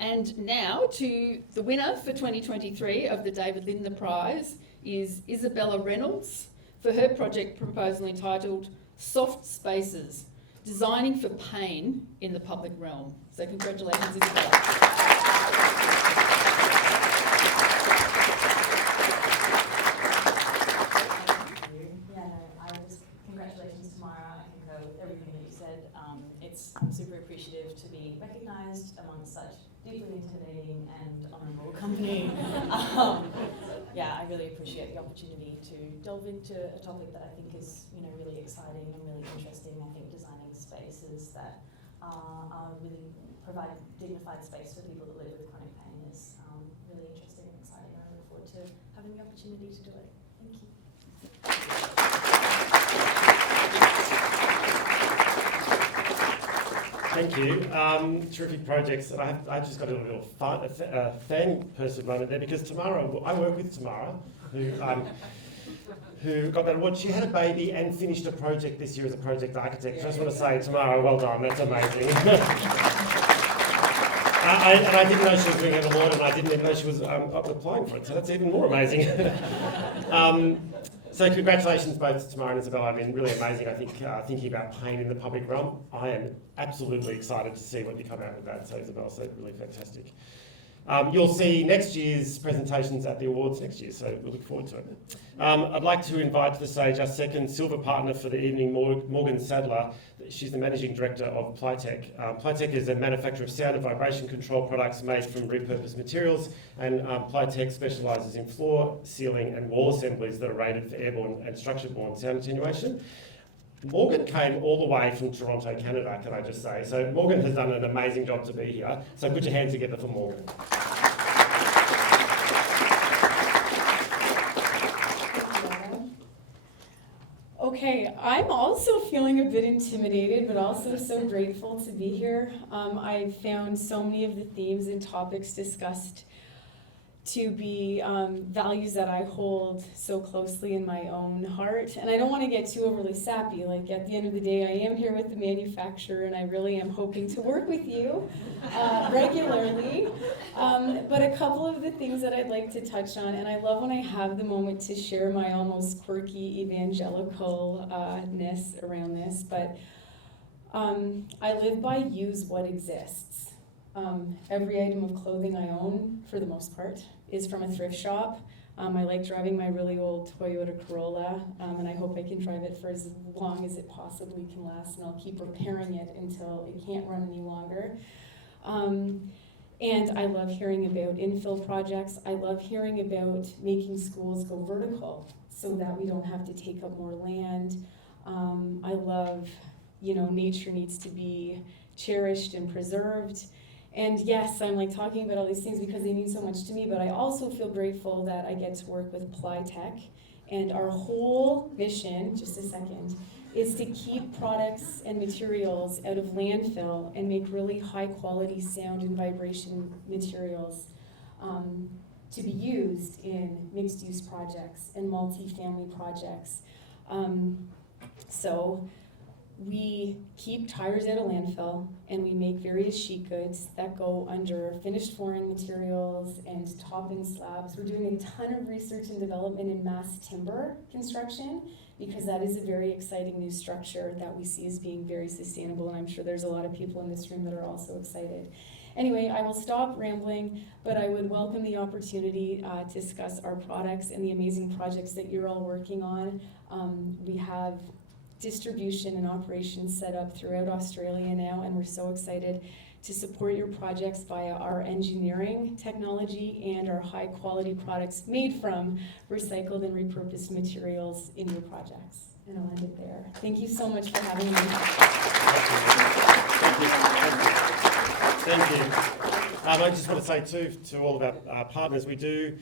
And now to the winner for 2023 of the David Lindner Prize is Isabella Reynolds for her project proposal entitled Soft Spaces, Designing for Pain in the Public Realm. So congratulations, Isabella. Congratulations, Tamara. I concur with everything that you said. I'm super appreciative to be recognised amongst such deeply intimidating and honourable company. Yeah, I really appreciate the opportunity to delve into a topic that I think is, really exciting and really interesting. I think designing spaces that are really provide dignified space for people that live with chronic pain is really interesting and exciting. I look forward to having the opportunity to do it. Thank you. Thank you. Terrific projects. And I just got a little fan person moment there because Tamara, I work with Tamara, who got that award. She had a baby and finished a project this year as a project architect. I just want to say, Tamara, well done. That's amazing. And I didn't know she was doing an award, and I didn't even know she was applying for it. So that's even more amazing. So congratulations both to Tamara and Isabella. I mean, really amazing, I think, thinking about pain in the public realm. I am absolutely excited to see what you come out with that. So Isabella, so really fantastic. You'll see next year's presentations at the awards next year, so we'll look forward to it. I'd like to invite to the stage our second silver partner for the evening, Morgan Sadler. She's the Managing Director of Plytech. Plytech is a manufacturer of sound and vibration control products made from repurposed materials, and Plytech specialises in floor, ceiling and wall assemblies that are rated for airborne and structure-borne sound attenuation. Morgan came all the way from Toronto, Canada, can I just say. So Morgan has done an amazing job to be here. So put your hands together for Morgan. Okay, I'm also feeling a bit intimidated, but also so grateful to be here. I found so many of the themes and topics discussed to be values that I hold so closely in my own heart. And I don't want to get too overly sappy. Like, at the end of the day, I am here with the manufacturer, and I really am hoping to work with you regularly. But a couple of the things that I'd like to touch on, and I love when I have the moment to share my almost quirky evangelical-ness around this, but I live by use what exists. Every item of clothing I own, for the most part, is from a thrift shop. I like driving my really old Toyota Corolla, and I hope I can drive it for as long as it possibly can last, and I'll keep repairing it until it can't run any longer. And I love hearing about infill projects. I love hearing about making schools go vertical so that we don't have to take up more land. I love, nature needs to be cherished and preserved. And yes, I'm like talking about all these things because they mean so much to me, but I also feel grateful that I get to work with Plytech. And our whole mission, just a second, is to keep products and materials out of landfill and make really high quality sound and vibration materials to be used in mixed use projects and multi-family projects. So we keep tires out of landfill, and we make various sheet goods that go under finished flooring materials and topping slabs. We're doing a ton of research and development in mass timber construction, because that is a very exciting new structure that we see as being very sustainable, and I'm sure there's a lot of people in this room that are also excited. Anyway, I will stop rambling, but I would welcome the opportunity to discuss our products and the amazing projects that you're all working on. We have distribution and operations set up throughout Australia now, and we're so excited to support your projects via our engineering technology and our high quality products made from recycled and repurposed materials in your projects. And I'll end it there. Thank you so much for having me. Thank you. I just want to say too to all of our partners, we do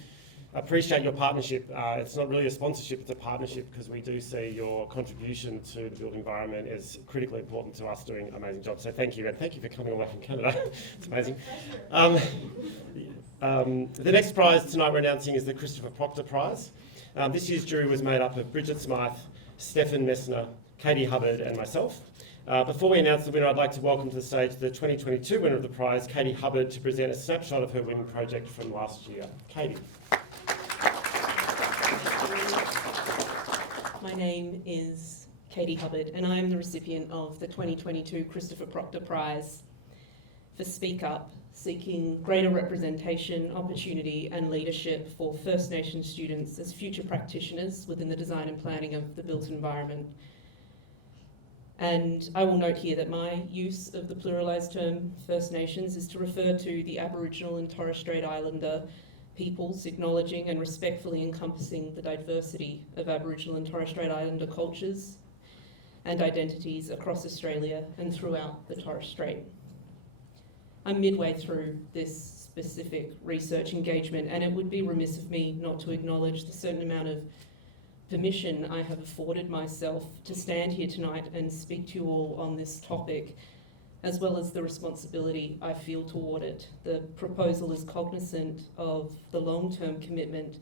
appreciate your partnership. It's not really a sponsorship, it's a partnership, because we do see your contribution to the built environment as critically important to us doing an amazing job. So thank you, and thank you for coming away from Canada. It's amazing. The next prize tonight we're announcing is the Christopher Proctor Prize. This year's jury was made up of Bridget Smythe, Stefan Messner, Katie Hubbard and myself. Before we announce the winner, I'd like to welcome to the stage the 2022 winner of the prize, Katie Hubbard, to present a snapshot of her winning project from last year. Katie. My name is Katie Hubbard, and I am the recipient of the 2022 Christopher Proctor Prize for Speak Up, seeking greater representation, opportunity and leadership for First Nation students as future practitioners within the design and planning of the built environment. And I will note here that my use of the pluralised term First Nations is to refer to the Aboriginal and Torres Strait Islander peoples, acknowledging and respectfully encompassing the diversity of Aboriginal and Torres Strait Islander cultures and identities across Australia and throughout the Torres Strait. I'm midway through this specific research engagement, and it would be remiss of me not to acknowledge the certain amount of permission I have afforded myself to stand here tonight and speak to you all on this topic, as well as the responsibility I feel toward it. The proposal is cognizant of the long-term commitment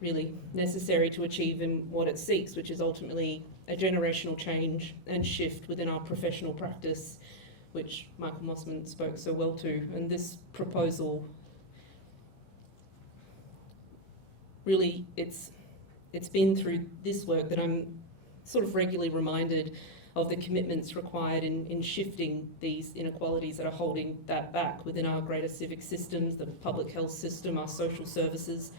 really necessary to achieve in what it seeks, which is ultimately a generational change and shift within our professional practice, which Michael Mossman spoke so well to. And this proposal, really, it's been through this work that I'm sort of regularly reminded of the commitments required in shifting these inequalities that are holding that back within our greater civic systems, the public health system, our social services,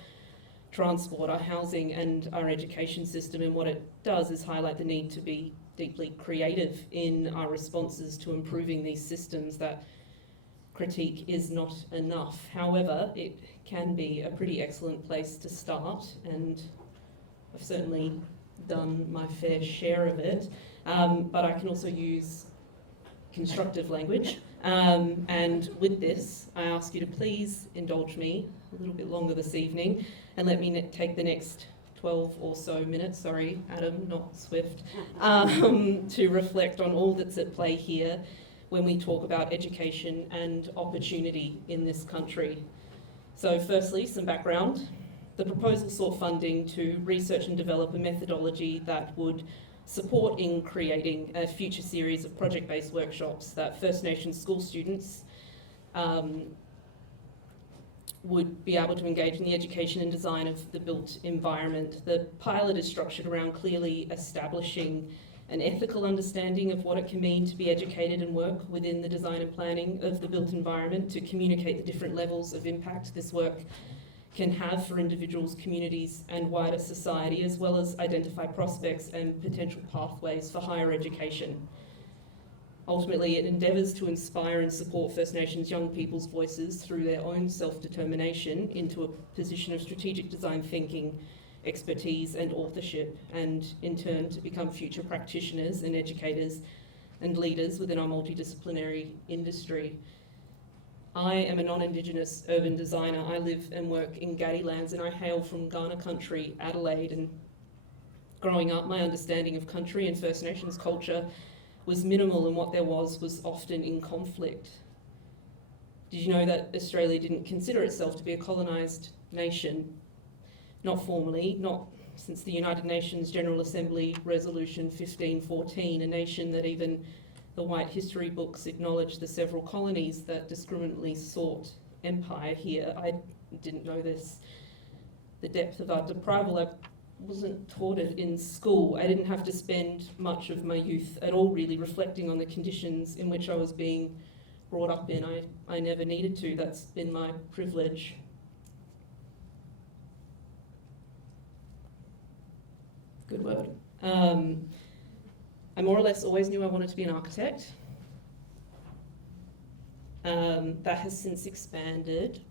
transport, our housing and our education system. And what it does is highlight the need to be deeply creative in our responses to improving these systems, that critique is not enough. However, it can be a pretty excellent place to start, and I've certainly done my fair share of it. But I can also use constructive language. And with this, I ask you to please indulge me a little bit longer this evening and let me take the next 12 or so minutes, sorry, Adam, not Swift, to reflect on all that's at play here when we talk about education and opportunity in this country. So firstly, some background. The proposal sought funding to research and develop a methodology that would support in creating a future series of project-based workshops that First Nations school students would be able to engage in the education and design of the built environment. The pilot is structured around clearly establishing an ethical understanding of what it can mean to be educated and work within the design and planning of the built environment, to communicate the different levels of impact this work can have for individuals, communities and wider society, as well as identify prospects and potential pathways for higher education. Ultimately, it endeavours to inspire and support First Nations young people's voices through their own self-determination into a position of strategic design thinking, expertise and authorship, and in turn to become future practitioners and educators and leaders within our multidisciplinary industry. I am a non-Indigenous urban designer. I live and work in Gadi lands, and I hail from Kaurna country, Adelaide, and growing up, my understanding of country and First Nations culture was minimal, and what there was often in conflict. Did you know that Australia didn't consider itself to be a colonised nation? Not formally, not since the United Nations General Assembly Resolution 1514, a nation that even the white history books acknowledge the several colonies that discriminately sought empire here. I didn't know this. The depth of our deprival, I wasn't taught it in school. I didn't have to spend much of my youth at all really reflecting on the conditions in which I was being brought up in. I never needed to. That's been my privilege. Good word. I more or less always knew I wanted to be an architect. That has since expanded.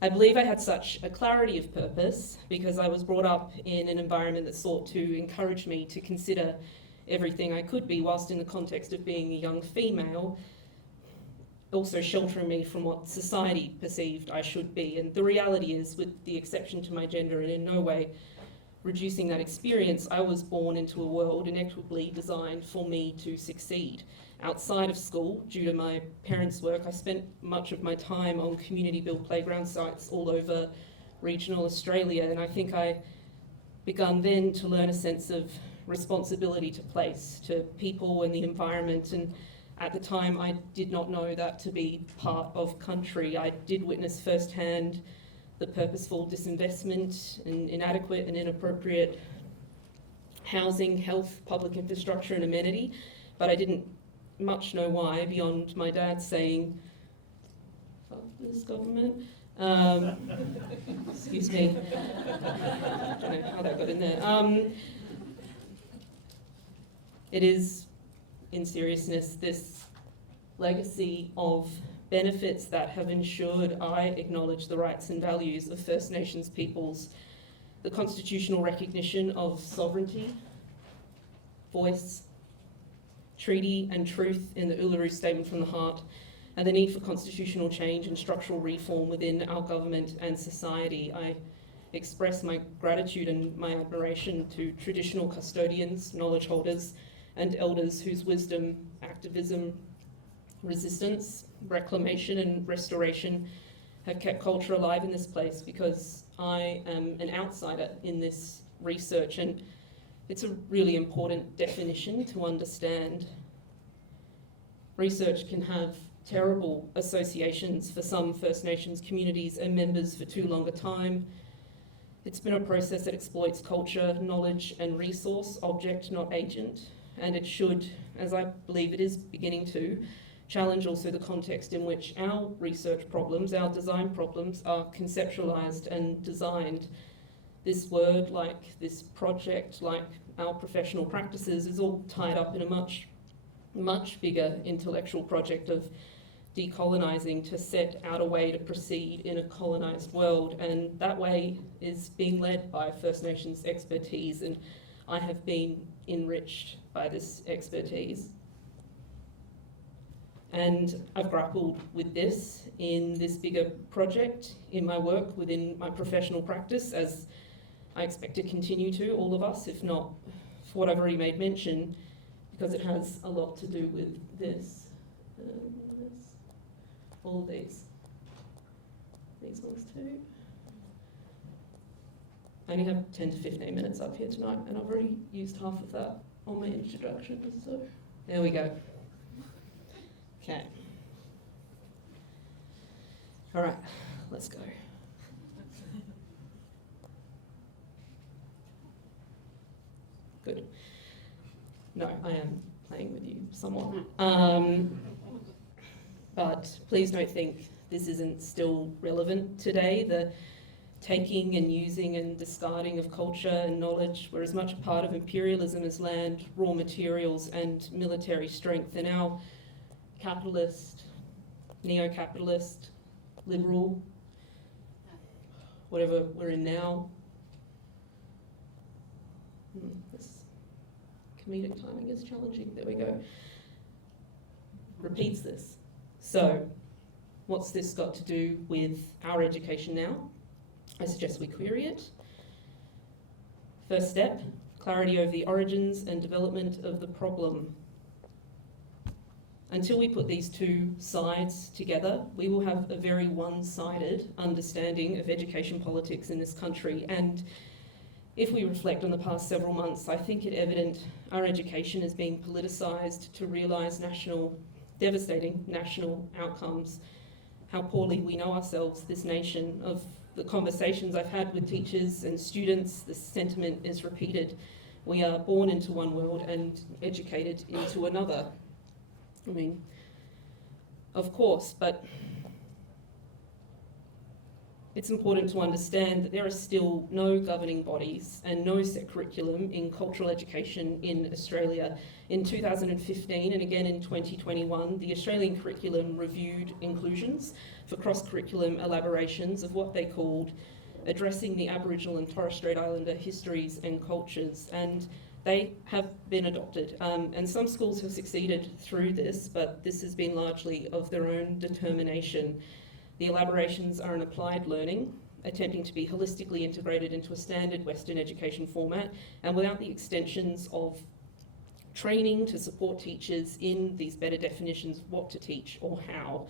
I believe I had such a clarity of purpose because I was brought up in an environment that sought to encourage me to consider everything I could be, whilst in the context of being a young female, also sheltering me from what society perceived I should be. And the reality is, with the exception to my gender and in no way reducing that experience, I was born into a world inequitably designed for me to succeed. Outside of school, due to my parents' work, I spent much of my time on community-built playground sites all over regional Australia, and I think I begun then to learn a sense of responsibility to place, to people and the environment, and at the time I did not know that to be part of country. I did witness firsthand the purposeful disinvestment and inadequate and inappropriate housing, health, public infrastructure and amenity, but I didn't much know why beyond my dad saying, fuck this government. Excuse me. I don't know how that got in there. It is, in seriousness, this legacy of benefits that have ensured I acknowledge the rights and values of First Nations peoples, the constitutional recognition of sovereignty, voice, treaty and truth in the Uluru Statement from the Heart, and the need for constitutional change and structural reform within our government and society. I express my gratitude and my admiration to traditional custodians, knowledge holders, and elders whose wisdom, activism, resistance, reclamation and restoration have kept culture alive in this place, because I am an outsider in this research, and it's a really important definition to understand. Research can have terrible associations for some First Nations communities and members for too long a time. It's been a process that exploits culture, knowledge and resource, object not agent, and it should, as I believe it is beginning to, challenge also the context in which our research problems, our design problems are conceptualised and designed. This word, like this project, like our professional practices, is all tied up in a much bigger intellectual project of decolonising to set out a way to proceed in a colonised world, and that way is being led by First Nations expertise, and I have been enriched by this expertise. And I've grappled with this in this bigger project in my work within my professional practice, as I expect to continue to, all of us, if not for what I've already made mention, because it has a lot to do with this. All of these ones too. I only have 10 to 15 minutes up here tonight, and I've already used half of that on my introduction, so there we go. Okay. All right, let's go. Good. No, I am playing with you somewhat. But please don't think this isn't still relevant today. The taking and using and discarding of culture and knowledge were as much a part of imperialism as land, raw materials and military strength. And our capitalist, neo-capitalist, liberal, whatever we're in now, this comedic timing is challenging, there we go, repeats this. So, what's this got to do with our education now? I suggest we query it. First step, clarity over the origins and development of the problem. until we put these two sides together, we will have a very one-sided understanding of education politics in this country. And if we reflect on the past several months, I think it evident our education is being politicised to realise devastating national outcomes, how poorly we know ourselves, this nation. Of the conversations I've had with teachers and students, the sentiment is repeated. We are born into one world and educated into another. I mean, of course, but it's important to understand that there are still no governing bodies and no set curriculum in cultural education in Australia. In 2015 and again in 2021, the Australian curriculum reviewed inclusions for cross-curriculum elaborations of what they called addressing the Aboriginal and Torres Strait Islander histories and cultures, and they have been adopted. And some schools have succeeded through this, but this has been largely of their own determination. The elaborations are an applied learning, attempting to be holistically integrated into a standard Western education format, and without the extensions of training to support teachers in these better definitions of what to teach or how.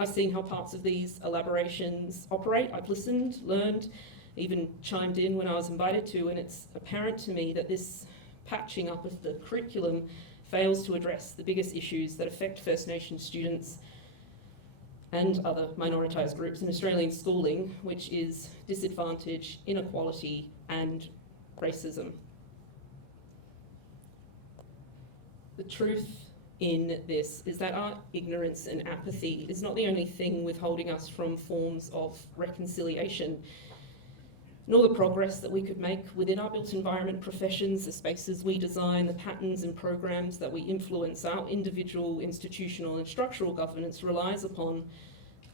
I've seen how parts of these elaborations operate. I've listened, learned, even chimed in when I was invited to, and it's apparent to me that this patching up of the curriculum fails to address the biggest issues that affect First Nation students and other minoritised groups in Australian schooling, which is disadvantage, inequality, and racism. The truth in this is that our ignorance and apathy is not the only thing withholding us from forms of reconciliation, nor the progress that we could make within our built environment professions, the spaces we design, the patterns and programs that we influence. Our individual, institutional and structural governance relies upon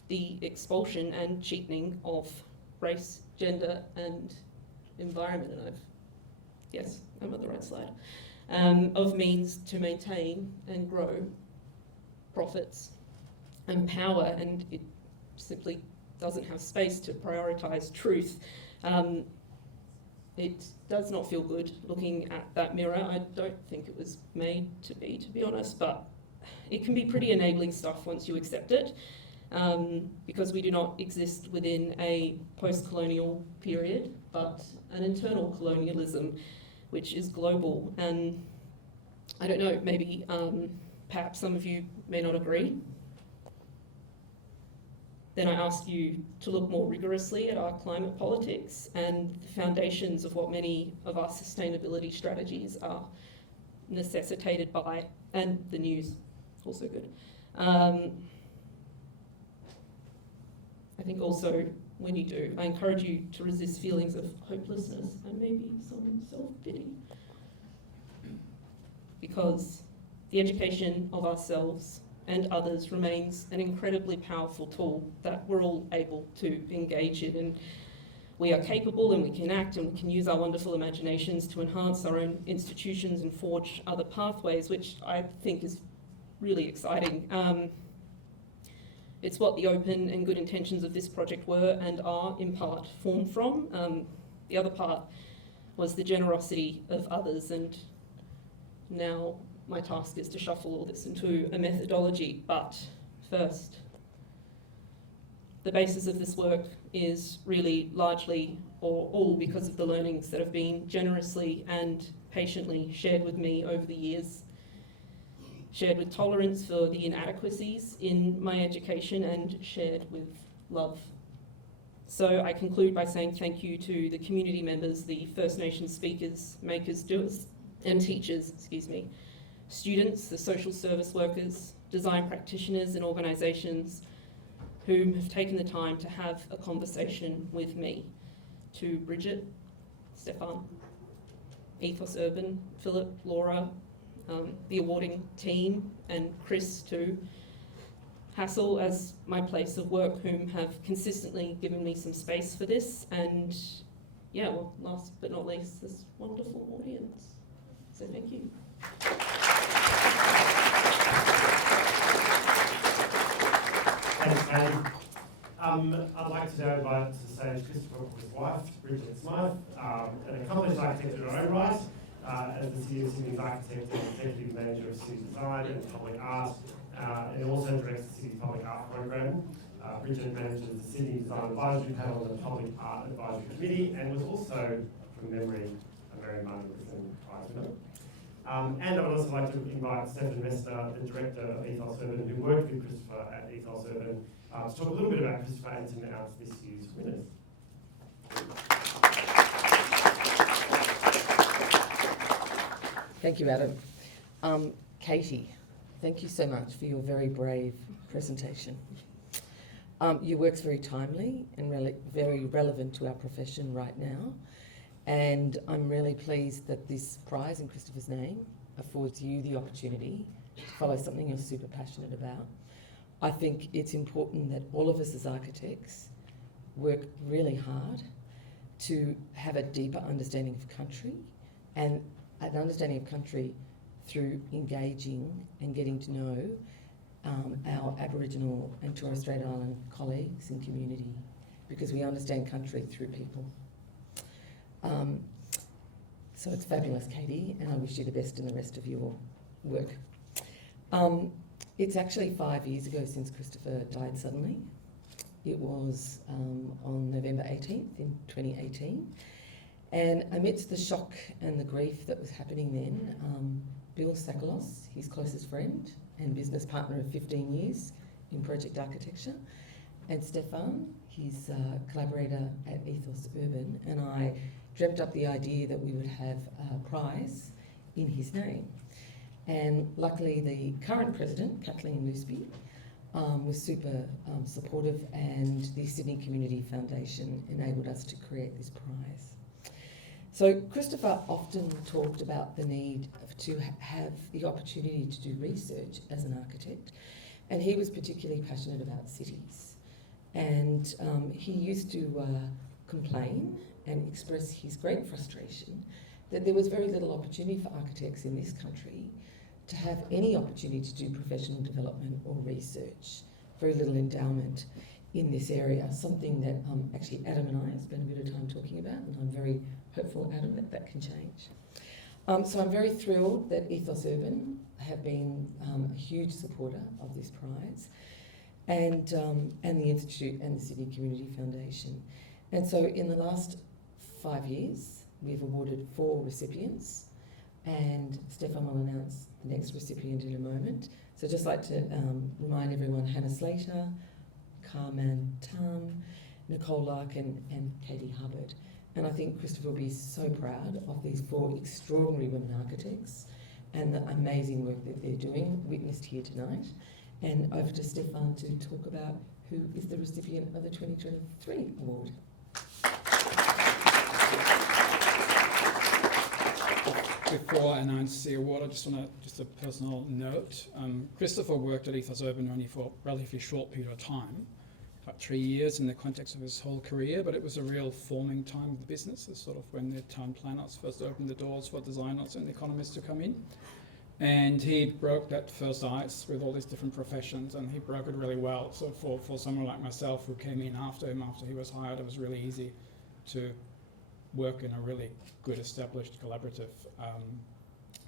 the expulsion and cheapening of race, gender and environment. And I'm on the right slide. Of means to maintain and grow profits and power, and it simply doesn't have space to prioritise truth. It does not feel good looking at that mirror. I don't think it was made to be honest, but it can be pretty enabling stuff once you accept it, because we do not exist within a post-colonial period, but an internal colonialism which is global. And I don't know, maybe perhaps some of you may not agree. Then I ask you to look more rigorously at our climate politics and the foundations of what many of our sustainability strategies are necessitated by, and the news, also good. I think also, when you do, I encourage you to resist feelings of hopelessness and maybe some self-pity. Because the education of ourselves and others remains an incredibly powerful tool that we're all able to engage in. And we are capable and we can act and we can use our wonderful imaginations to enhance our own institutions and forge other pathways, which I think is really exciting. It's what the open and good intentions of this project were and are in part formed from. The other part was the generosity of others, and now my task is to shuffle all this into a methodology. But first, the basis of this work is really largely or all because of the learnings that have been generously and patiently shared with me over the years. Shared with tolerance for the inadequacies in my education and shared with love. So I conclude by saying thank you to the community members, the First Nation speakers, makers, doers and teachers, students, the social service workers, design practitioners and organisations who have taken the time to have a conversation with me. To Bridget, Stefan, Ethos Urban, Philip, Laura, the awarding team, and Chris too, Hassel as my place of work, whom have consistently given me some space for this, and yeah, well, last but not least, this wonderful audience. So thank you. Thanks, Kate. I'd like to now invite to the stage Christopher Walker's wife, Bridget Smythe, an accomplished architect in her own right, as the City of Sydney's architect and executive manager of city design and public art. It also directs the city's public art program. Bridget manages the Sydney Design Advisory Panel and the Public Art Advisory Committee, and was also, from memory, a Mary Munderson Prize winner. And I would also like to invite Stefan Mester, the director of Ethos Urban, who worked with Christopher at Ethos Urban, to talk a little bit about Christopher and to announce this year's winners. Thank you, Adam. Katie, thank you so much for your very brave presentation. Your work's very timely and very relevant to our profession right now. And I'm really pleased that this prize in Christopher's name affords you the opportunity to follow something you're super passionate about. I think it's important that all of us as architects work really hard to have a deeper understanding of country, and an understanding of country through engaging and getting to know our Aboriginal and Torres Strait Island colleagues and community, because we understand country through people. So it's fabulous, Katie, and I wish you the best in the rest of your work. It's actually 5 years ago since Christopher died suddenly. It was on November 18th in 2018. And amidst the shock and the grief that was happening then, Bill Sakalos, his closest friend and business partner of 15 years in project architecture, and Stefan, his collaborator at Ethos Urban, and I dreamt up the idea that we would have a prize in his name. And luckily the current president, Kathleen Loosby, was super supportive, and the Sydney Community Foundation enabled us to create this prize. So Christopher often talked about the need to have the opportunity to do research as an architect, and he was particularly passionate about cities. And he used to complain and express his great frustration that there was very little opportunity for architects in this country to have any opportunity to do professional development or research, very little endowment in this area, something that actually Adam and I have spent a bit of time talking about, and I'm very hopeful, Adam, that that can change. So I'm very thrilled that Ethos Urban have been a huge supporter of this prize, and the Institute and the Sydney Community Foundation. And so in the last 5 years, we've awarded 4 recipients, and Stefan will announce the next recipient in a moment. So I'd just like to remind everyone, Hannah Slater, Carmen Tam, Nicole Larkin, and Katie Hubbard. And I think Christopher will be so proud of these 4 extraordinary women architects and the amazing work that they're doing, witnessed here tonight. And over to Stefan to talk about who is the recipient of the 2023 award. Before I announce the award, I just want to, just a personal note. Christopher worked at Ethos Urban only for a relatively short period of time, about 3 years in the context of his whole career, but it was a real forming time of the business. It's sort of when the town planners first opened the doors for designers and economists to come in. And he broke that first ice with all these different professions, and he broke it really well. So for someone like myself who came in after him, after he was hired, it was really easy to work in a really good, established, collaborative,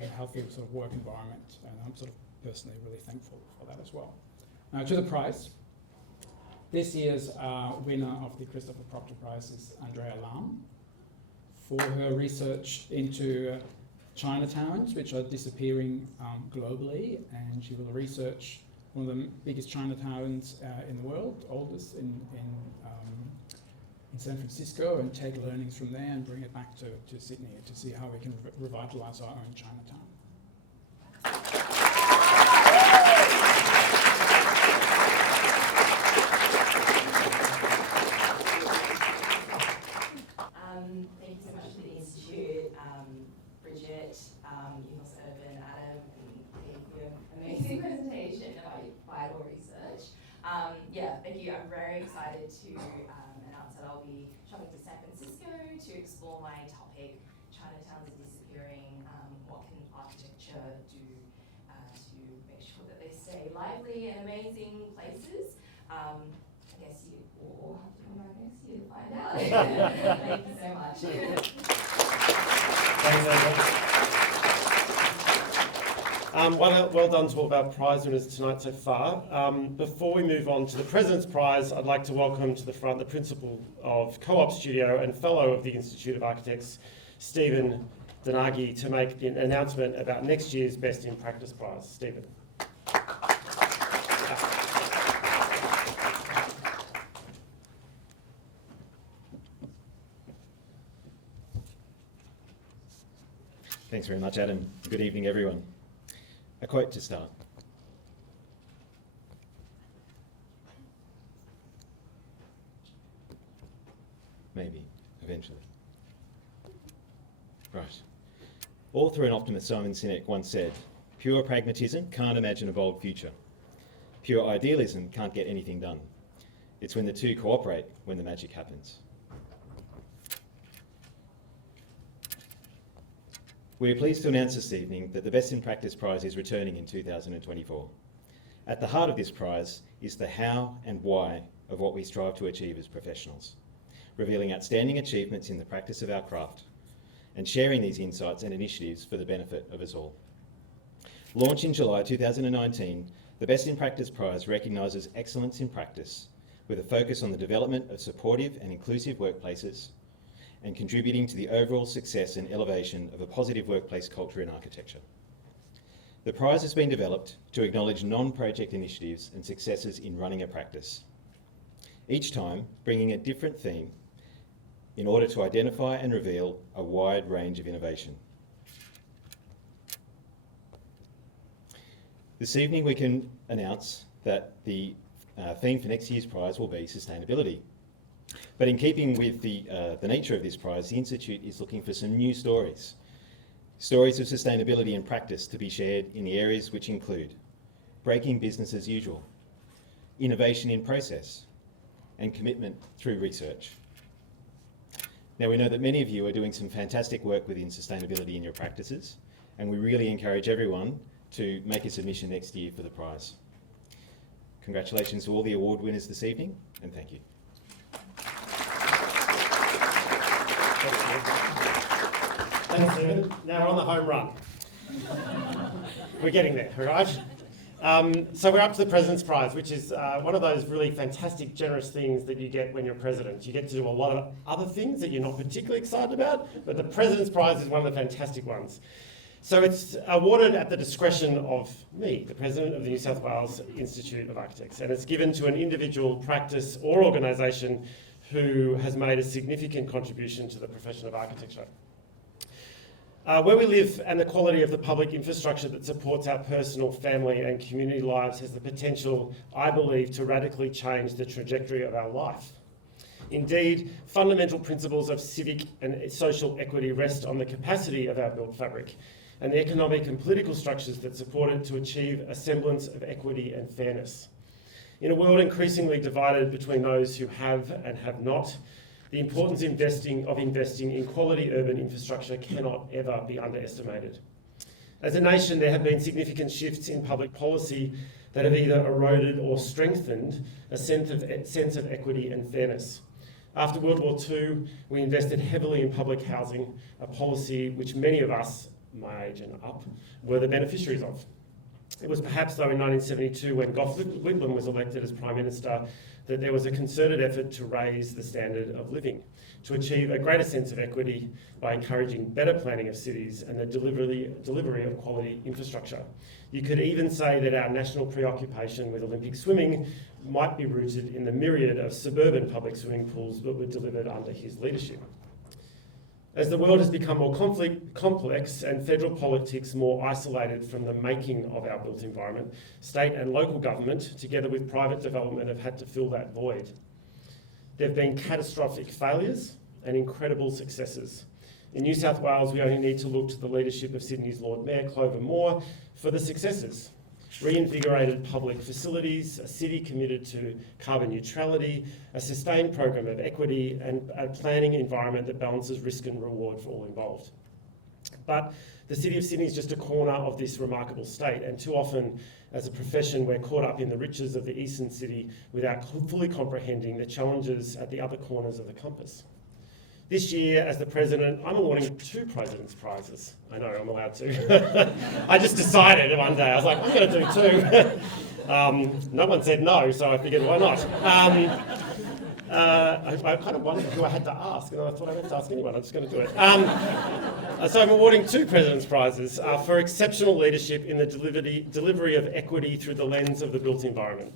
and healthy sort of work environment. And I'm sort of personally really thankful for that as well. Now to the prize. This year's winner of the Christopher Proctor Prize is Andrea Lam for her research into Chinatowns, which are disappearing globally, and she will research one of the biggest Chinatowns in the world, oldest in San Francisco, and take learnings from there and bring it back to Sydney to see how we can revitalise our own Chinatown. Thank you so much to the Institute, Bridget, Ethos Urban, Adam, and for your amazing presentation about your vital research. Yeah, thank you. I'm very excited to announce that I'll be traveling to San Francisco to explore my topic, Chinatowns are disappearing, what can architecture do to make sure that they stay lively and amazing places. I guess you all have to come back next year to find out. Thank you so much. Thanks, Angela. Well done to all of our prize winners tonight so far. Before we move on to the President's Prize, I'd like to welcome to the front the Principal of Co-op Studio and Fellow of the Institute of Architects, Stephen Danagi, to make the announcement about next year's Best in Practice Prize. Stephen. Thanks very much, Adam. Good evening, everyone. A quote to start. Maybe, eventually. Right. Author and optimist Simon Sinek once said, "Pure pragmatism can't imagine a bold future. Pure idealism can't get anything done. It's when the two cooperate when the magic happens." We are pleased to announce this evening that the Best in Practice Prize is returning in 2024. At the heart of this prize is the how and why of what we strive to achieve as professionals, revealing outstanding achievements in the practice of our craft and sharing these insights and initiatives for the benefit of us all. Launched in July 2019, the Best in Practice Prize recognises excellence in practice with a focus on the development of supportive and inclusive workplaces and contributing to the overall success and elevation of a positive workplace culture in architecture. The prize has been developed to acknowledge non-project initiatives and successes in running a practice, each time bringing a different theme in order to identify and reveal a wide range of innovation. This evening we can announce that the theme for next year's prize will be sustainability. But in keeping with the nature of this prize, the Institute is looking for some new stories. Stories of sustainability in practice to be shared in the areas which include breaking business as usual, innovation in process, and commitment through research. Now, we know that many of you are doing some fantastic work within sustainability in your practices, and we really encourage everyone to make a submission next year for the prize. Congratulations to all the award winners this evening, and thank you. Thanks, Stephen. Now we're on the home run. We're getting there, all right? So we're up to the President's Prize, which is one of those really fantastic, generous things that you get when you're president. You get to do a lot of other things that you're not particularly excited about, but the President's Prize is one of the fantastic ones. So it's awarded at the discretion of me, the President of the New South Wales Institute of Architects, and it's given to an individual, practice or organisation who has made a significant contribution to the profession of architecture. Where we live and the quality of the public infrastructure that supports our personal, family and community lives has the potential, I believe, to radically change the trajectory of our life. Indeed, fundamental principles of civic and social equity rest on the capacity of our built fabric and the economic and political structures that support it to achieve a semblance of equity and fairness. In a world increasingly divided between those who have and have not, the importance of investing in quality urban infrastructure cannot ever be underestimated. As a nation, there have been significant shifts in public policy that have either eroded or strengthened a sense of equity and fairness. After World War II, we invested heavily in public housing, a policy which many of us, my age and up, were the beneficiaries of. It was perhaps, though, in 1972, when Gough Whitlam was elected as Prime Minister, that there was a concerted effort to raise the standard of living, to achieve a greater sense of equity by encouraging better planning of cities and the delivery of quality infrastructure. You could even say that our national preoccupation with Olympic swimming might be rooted in the myriad of suburban public swimming pools that were delivered under his leadership. As the world has become more complex and federal politics more isolated from the making of our built environment, state and local government, together with private development, have had to fill that void. There have been catastrophic failures and incredible successes. In New South Wales, we only need to look to the leadership of Sydney's Lord Mayor, Clover Moore, for the successes. Reinvigorated public facilities, a city committed to carbon neutrality, a sustained program of equity, and a planning environment that balances risk and reward for all involved. But the City of Sydney is just a corner of this remarkable state, and too often, as a profession, we're caught up in the riches of the eastern city without fully comprehending the challenges at the other corners of the compass. This year, as the president, I'm awarding 2 President's Prizes. I know, I'm allowed to. I just decided one day, I was like, I'm going to do 2. No one said no, so I figured, why not? I kind of wondered who I had to ask, and I thought I didn't have to ask anyone, I'm just going to do it. So I'm awarding 2 President's Prizes for exceptional leadership in the delivery of equity through the lens of the built environment.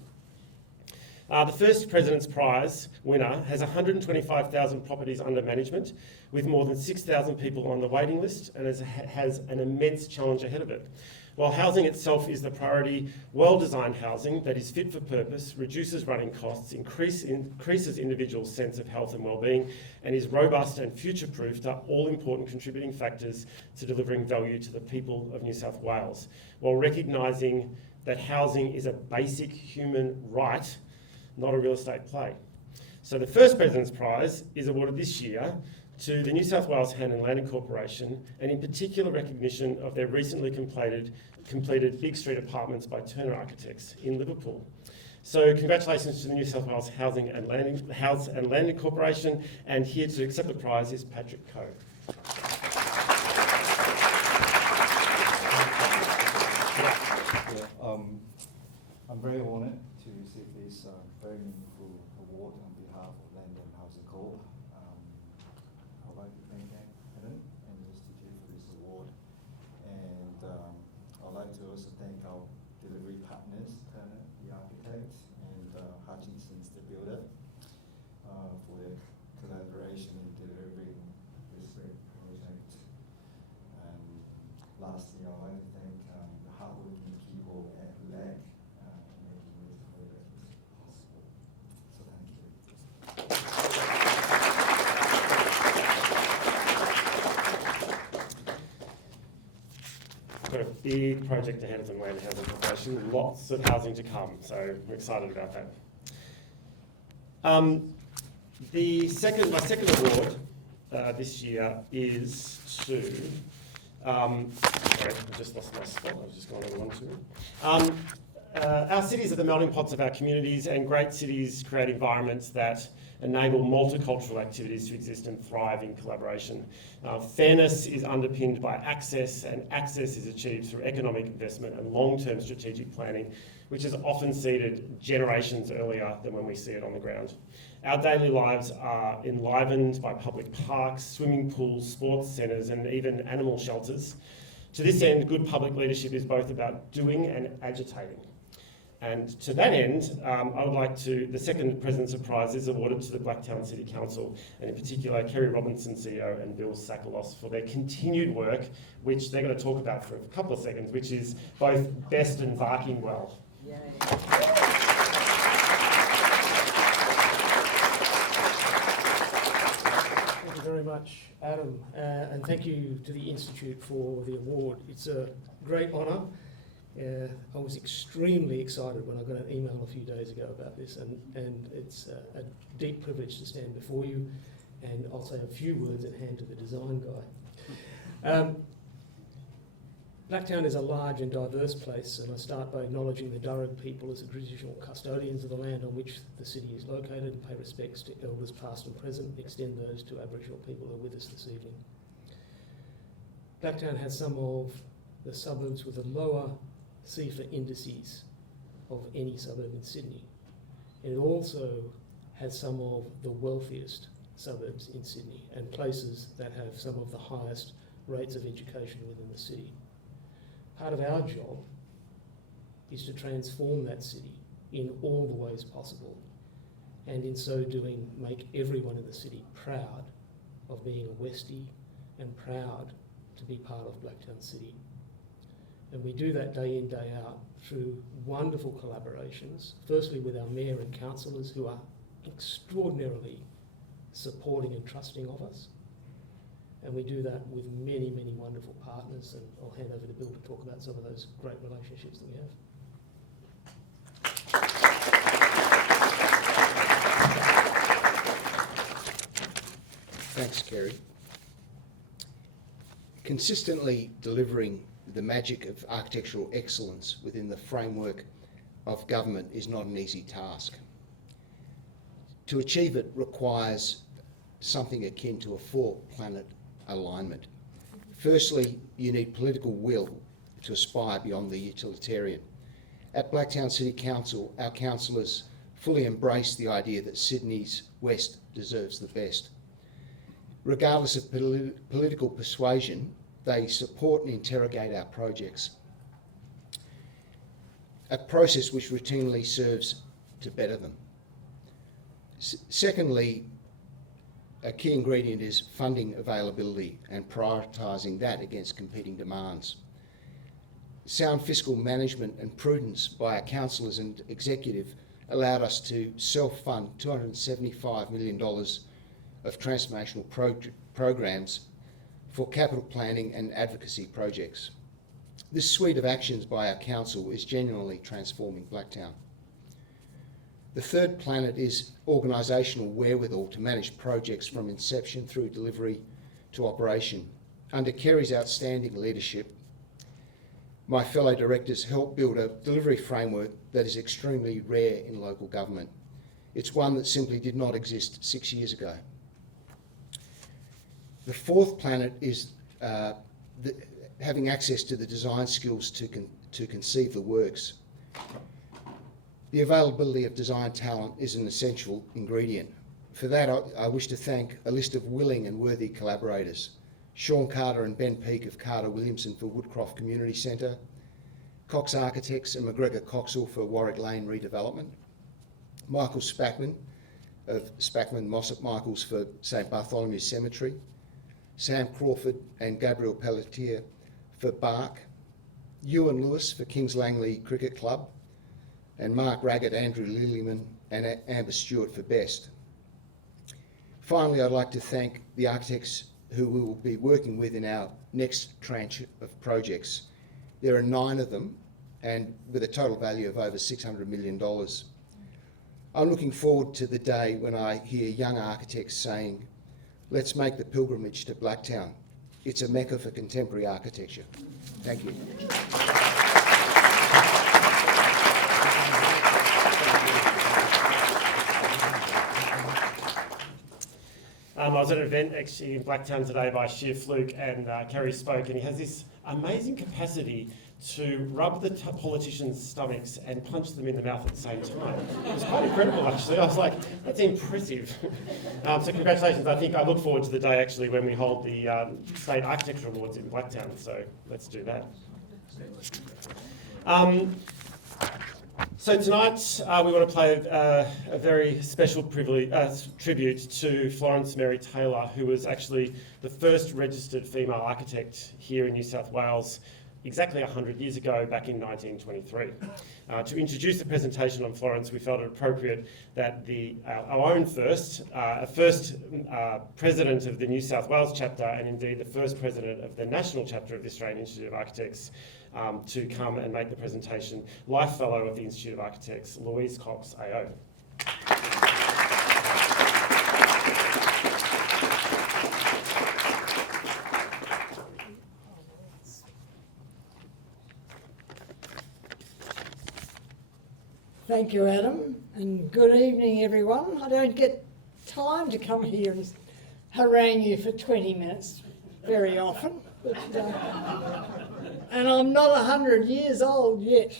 The first President's Prize winner has 125,000 properties under management, with more than 6,000 people on the waiting list, and has an immense challenge ahead of it. While housing itself is the priority, well-designed housing that is fit for purpose, reduces running costs, increases individuals' sense of health and well-being, and is robust and future-proofed are all important contributing factors to delivering value to the people of New South Wales, while recognising that housing is a basic human right, not a real estate play. So the first President's Prize is awarded this year to the New South Wales Hand and Land Corporation, and in particular recognition of their recently completed Big Street Apartments by Turner Architects in Liverpool. So congratulations to the New South Wales House and Land Corporation, and here to accept the prize is Patrick Coe. I'm very honoured to receive this very meaningful award on behalf of Land and Housing Corp. I'd like to thank Adam and the Institute for this award, and I'd like to also thank our delivery partners, Turner, the architect, and Hutchinson's, the builder, for their collaboration in delivering this great project. And lastly, I'd like to thank the hardworking people at LAG making this project possible. So thank you. Got a big project ahead of the Land Housing Corporation, lots of housing to come, so we're excited about that. My second award this year is to, sorry, I just lost my spot, I was just going over one too. Our cities are the melting pots of our communities, and great cities create environments that enable multicultural activities to exist and thrive in collaboration. Fairness is underpinned by access, and access is achieved through economic investment and long-term strategic planning, which is often seeded generations earlier than when we see it on the ground. Our daily lives are enlivened by public parks, swimming pools, sports centres, and even animal shelters. To this end, good public leadership is both about doing and agitating. And to that end, I would like to, the second President's Prize is awarded to the Blacktown City Council, and in particular, Kerry Robinson, CEO, and Bill Sakalos for their continued work, which they're going to talk about for a couple of seconds, which is both best and barking well. Yay. Thank you very much, Adam, and thank you to the Institute for the award. It's a great honour. I was extremely excited when I got an email a few days ago about this, and it's a deep privilege to stand before you, and I'll say a few words and hand to the design guy. Blacktown is a large and diverse place, and I start by acknowledging the Darug people as the traditional custodians of the land on which the city is located, and pay respects to elders past and present, and extend those to Aboriginal people who are with us this evening. Blacktown has some of the suburbs with the lower CEFA indices of any suburb in Sydney. And it also has some of the wealthiest suburbs in Sydney, and places that have some of the highest rates of education within the city. Part of our job is to transform that city in all the ways possible, and in so doing make everyone in the city proud of being a Westie and proud to be part of Blacktown City. And we do that day in, day out through wonderful collaborations, firstly with our mayor and councillors who are extraordinarily supporting and trusting of us. And we do that with many, many wonderful partners, and I'll hand over to Bill to talk about some of those great relationships that we have. Thanks, Kerry. Consistently delivering the magic of architectural excellence within the framework of government is not an easy task. To achieve it requires something akin to a 4-planet alignment. Firstly, you need political will to aspire beyond the utilitarian. At Blacktown City Council, our councillors fully embrace the idea that Sydney's West deserves the best. Regardless of political persuasion, they support and interrogate our projects, a process which routinely serves to better them. Secondly, a key ingredient is funding availability and prioritising that against competing demands. Sound fiscal management and prudence by our councillors and executive allowed us to self-fund $275 million of transformational programs for capital planning and advocacy projects. This suite of actions by our council is genuinely transforming Blacktown. The third planet is organisational wherewithal to manage projects from inception through delivery to operation. Under Kerry's outstanding leadership, my fellow directors helped build a delivery framework that is extremely rare in local government. It's one that simply did not exist 6 years ago. The fourth planet is having access to the design skills to conceive the works. The availability of design talent is an essential ingredient. For that, I wish to thank a list of willing and worthy collaborators. Sean Carter and Ben Peake of Carter Williamson for Woodcroft Community Centre, Cox Architects and McGregor Coxall for Warwick Lane redevelopment, Michael Spackman of Spackman Mossop Michaels for St Bartholomew's Cemetery, Sam Crawford and Gabriel Pelletier for Bark, Ewan Lewis for Kings Langley Cricket Club, and Mark Raggett, Andrew Lillyman and Amber Stewart for Best. Finally, I'd like to thank the architects who we will be working with in our next tranche of projects. There are 9 of them, and with a total value of over $600 million. I'm looking forward to the day when I hear young architects saying, let's make the pilgrimage to Blacktown. It's a mecca for contemporary architecture. Thank you. I was at an event actually in Blacktown today by sheer fluke, and Kerry spoke, and he has this amazing capacity to rub the politicians' stomachs and punch them in the mouth at the same time. It was quite incredible, actually. I was like, that's impressive. So congratulations. I look forward to the day, actually, when we hold the State Architecture Awards in Blacktown, so let's do that. So tonight we want to play a very special tribute to Florence Mary Taylor, who was actually the first registered female architect here in New South Wales exactly 100 years ago, back in 1923. To introduce the presentation on Florence, we felt it appropriate that our own first president of the New South Wales chapter, and indeed the first president of the national chapter of the Australian Institute of Architects, to come and make the presentation, Life Fellow of the Institute of Architects, Louise Cox AO. Thank you, Adam, and good evening, everyone. I don't get time to come here and harangue you for 20 minutes very often, but, and I'm not 100 years old yet.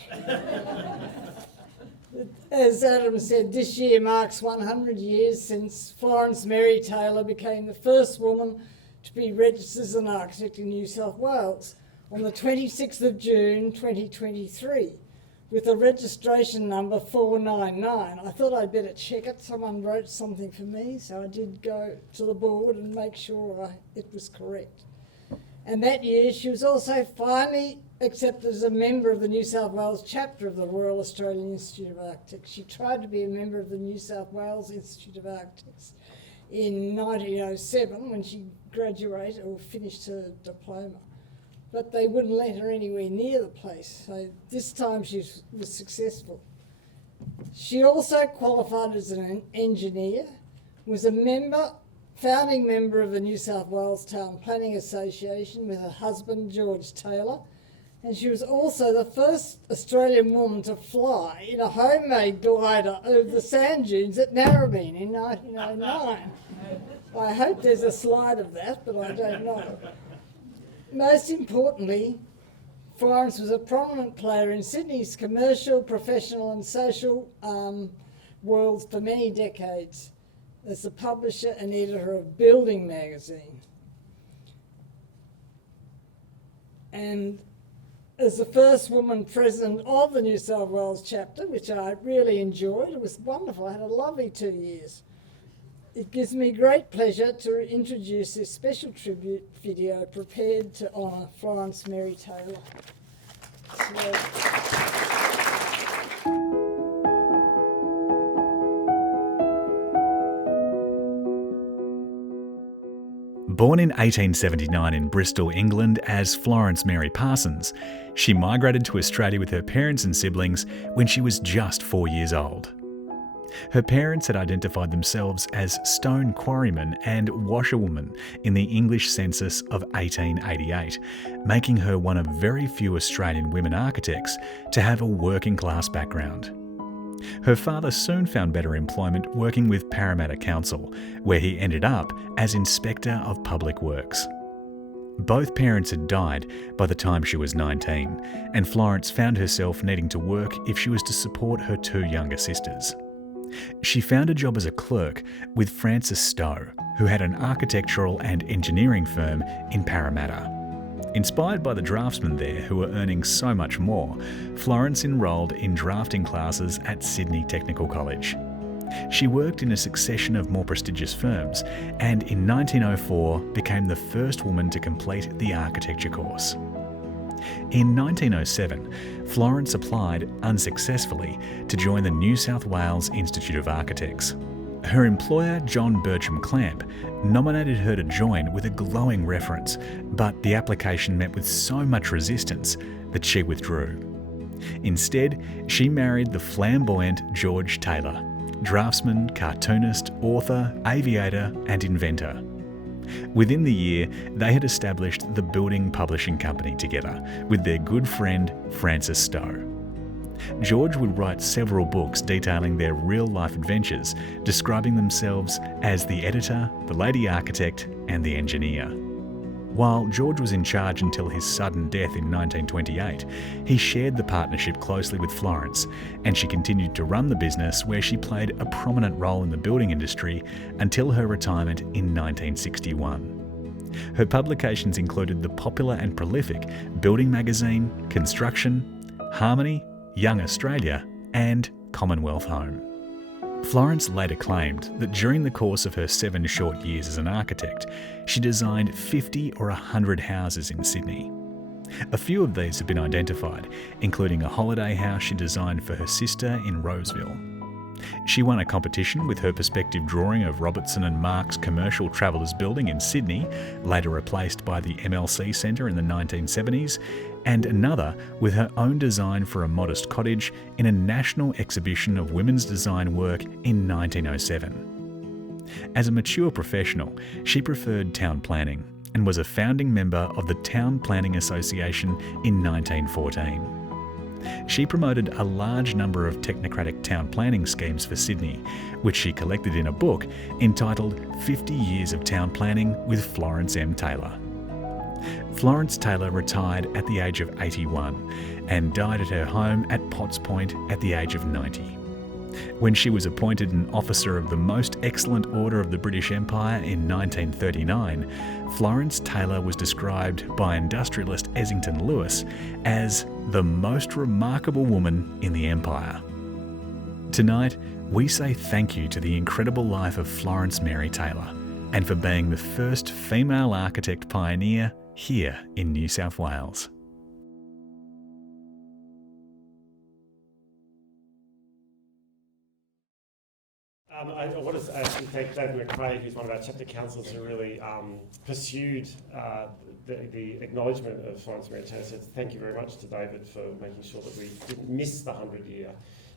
As Adam said, this year marks 100 years since Florence Mary Taylor became the first woman to be registered as an architect in New South Wales on the 26th of June 2023. With a registration number 499. I thought I'd better check it. Someone wrote something for me, so I did go to the board and make sure it was correct. And that year, she was also finally accepted as a member of the New South Wales chapter of the Royal Australian Institute of Architects. She tried to be a member of the New South Wales Institute of Architects in 1907 when she graduated or finished her diploma. But they wouldn't let her anywhere near the place. So this time she was successful. She also qualified as an engineer, was a founding member of the New South Wales Town Planning Association with her husband, George Taylor, and she was also the first Australian woman to fly in a homemade glider over the sand dunes at Narrabeen in 1909. I hope there's a slide of that, but I don't know. Most importantly, Florence was a prominent player in Sydney's commercial, professional and social worlds for many decades as the publisher and editor of Building magazine. And as the first woman president of the New South Wales chapter, which I really enjoyed, it was wonderful, I had a lovely 2 years. It gives me great pleasure to introduce this special tribute video prepared to honour Florence Mary Taylor. Born in 1879 in Bristol, England as Florence Mary Parsons, she migrated to Australia with her parents and siblings when she was just 4 years old. Her parents had identified themselves as stone quarrymen and washerwomen in the English census of 1888, making her one of very few Australian women architects to have a working class background. Her father soon found better employment working with Parramatta Council, where he ended up as Inspector of Public Works. Both parents had died by the time she was 19, and Florence found herself needing to work if she was to support her two younger sisters. She found a job as a clerk with Francis Stowe, who had an architectural and engineering firm in Parramatta. Inspired by the draftsmen there who were earning so much more, Florence enrolled in drafting classes at Sydney Technical College. She worked in a succession of more prestigious firms and in 1904 became the first woman to complete the architecture course. In 1907, Florence applied unsuccessfully to join the New South Wales Institute of Architects. Her employer, John Bertram Clamp, nominated her to join with a glowing reference, but the application met with so much resistance that she withdrew. Instead, she married the flamboyant George Taylor, draftsman, cartoonist, author, aviator and inventor. Within the year, they had established the Building Publishing Company together with their good friend Francis Stowe. George would write several books detailing their real-life adventures, describing themselves as the editor, the lady architect and the engineer. While George was in charge until his sudden death in 1928, he shared the partnership closely with Florence, and she continued to run the business where she played a prominent role in the building industry until her retirement in 1961. Her publications included the popular and prolific Building magazine, Construction, Harmony, Young Australia and Commonwealth Home. Florence later claimed that during the course of her 7 short years as an architect, she designed 50 or 100 houses in Sydney. A few of these have been identified, including a holiday house she designed for her sister in Roseville. She won a competition with her perspective drawing of Robertson and Mark's Commercial Travellers Building in Sydney, later replaced by the MLC Centre in the 1970s, and another with her own design for a modest cottage in a national exhibition of women's design work in 1907. As a mature professional, she preferred town planning and was a founding member of the Town Planning Association in 1914. She promoted a large number of technocratic town planning schemes for Sydney, which she collected in a book entitled 50 Years of Town Planning with Florence M. Taylor. Florence Taylor retired at the age of 81 and died at her home at Potts Point at the age of 90. When she was appointed an Officer of the Most Excellent Order of the British Empire in 1939, Florence Taylor was described by industrialist Essington Lewis as the most remarkable woman in the Empire. Tonight, we say thank you to the incredible life of Florence Mary Taylor and for being the first female architect pioneer here in New South Wales. I want to actually thank David McRae, who's one of our chapter councillors, who really pursued the acknowledgement of Florence Mary Taylor. So thank you very much to David for making sure that we didn't miss the 100-year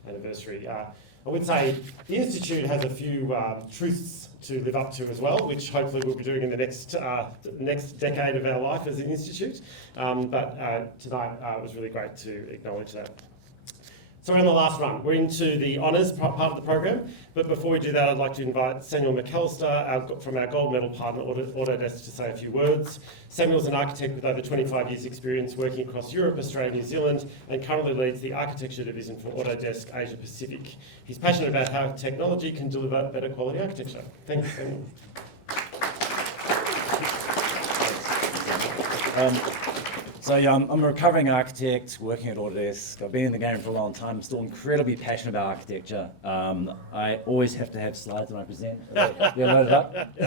anniversary. I would say the Institute has a few truths to live up to as well, which hopefully we'll be doing in the next decade of our life as an Institute. But tonight it was really great to acknowledge that. So we're on the last run. We're into the honours part of the program, but before we do that, I'd like to invite Samuel McAllister from our gold medal partner Autodesk to say a few words. Samuel's an architect with over 25 years experience working across Europe, Australia, New Zealand, and currently leads the architecture division for Autodesk Asia Pacific. He's passionate about how technology can deliver better quality architecture. Thanks, Samuel. So yeah, I'm a recovering architect working at Autodesk. I've been in the game for a long time. I'm still incredibly passionate about architecture. I always have to have slides when I present. They're loaded up.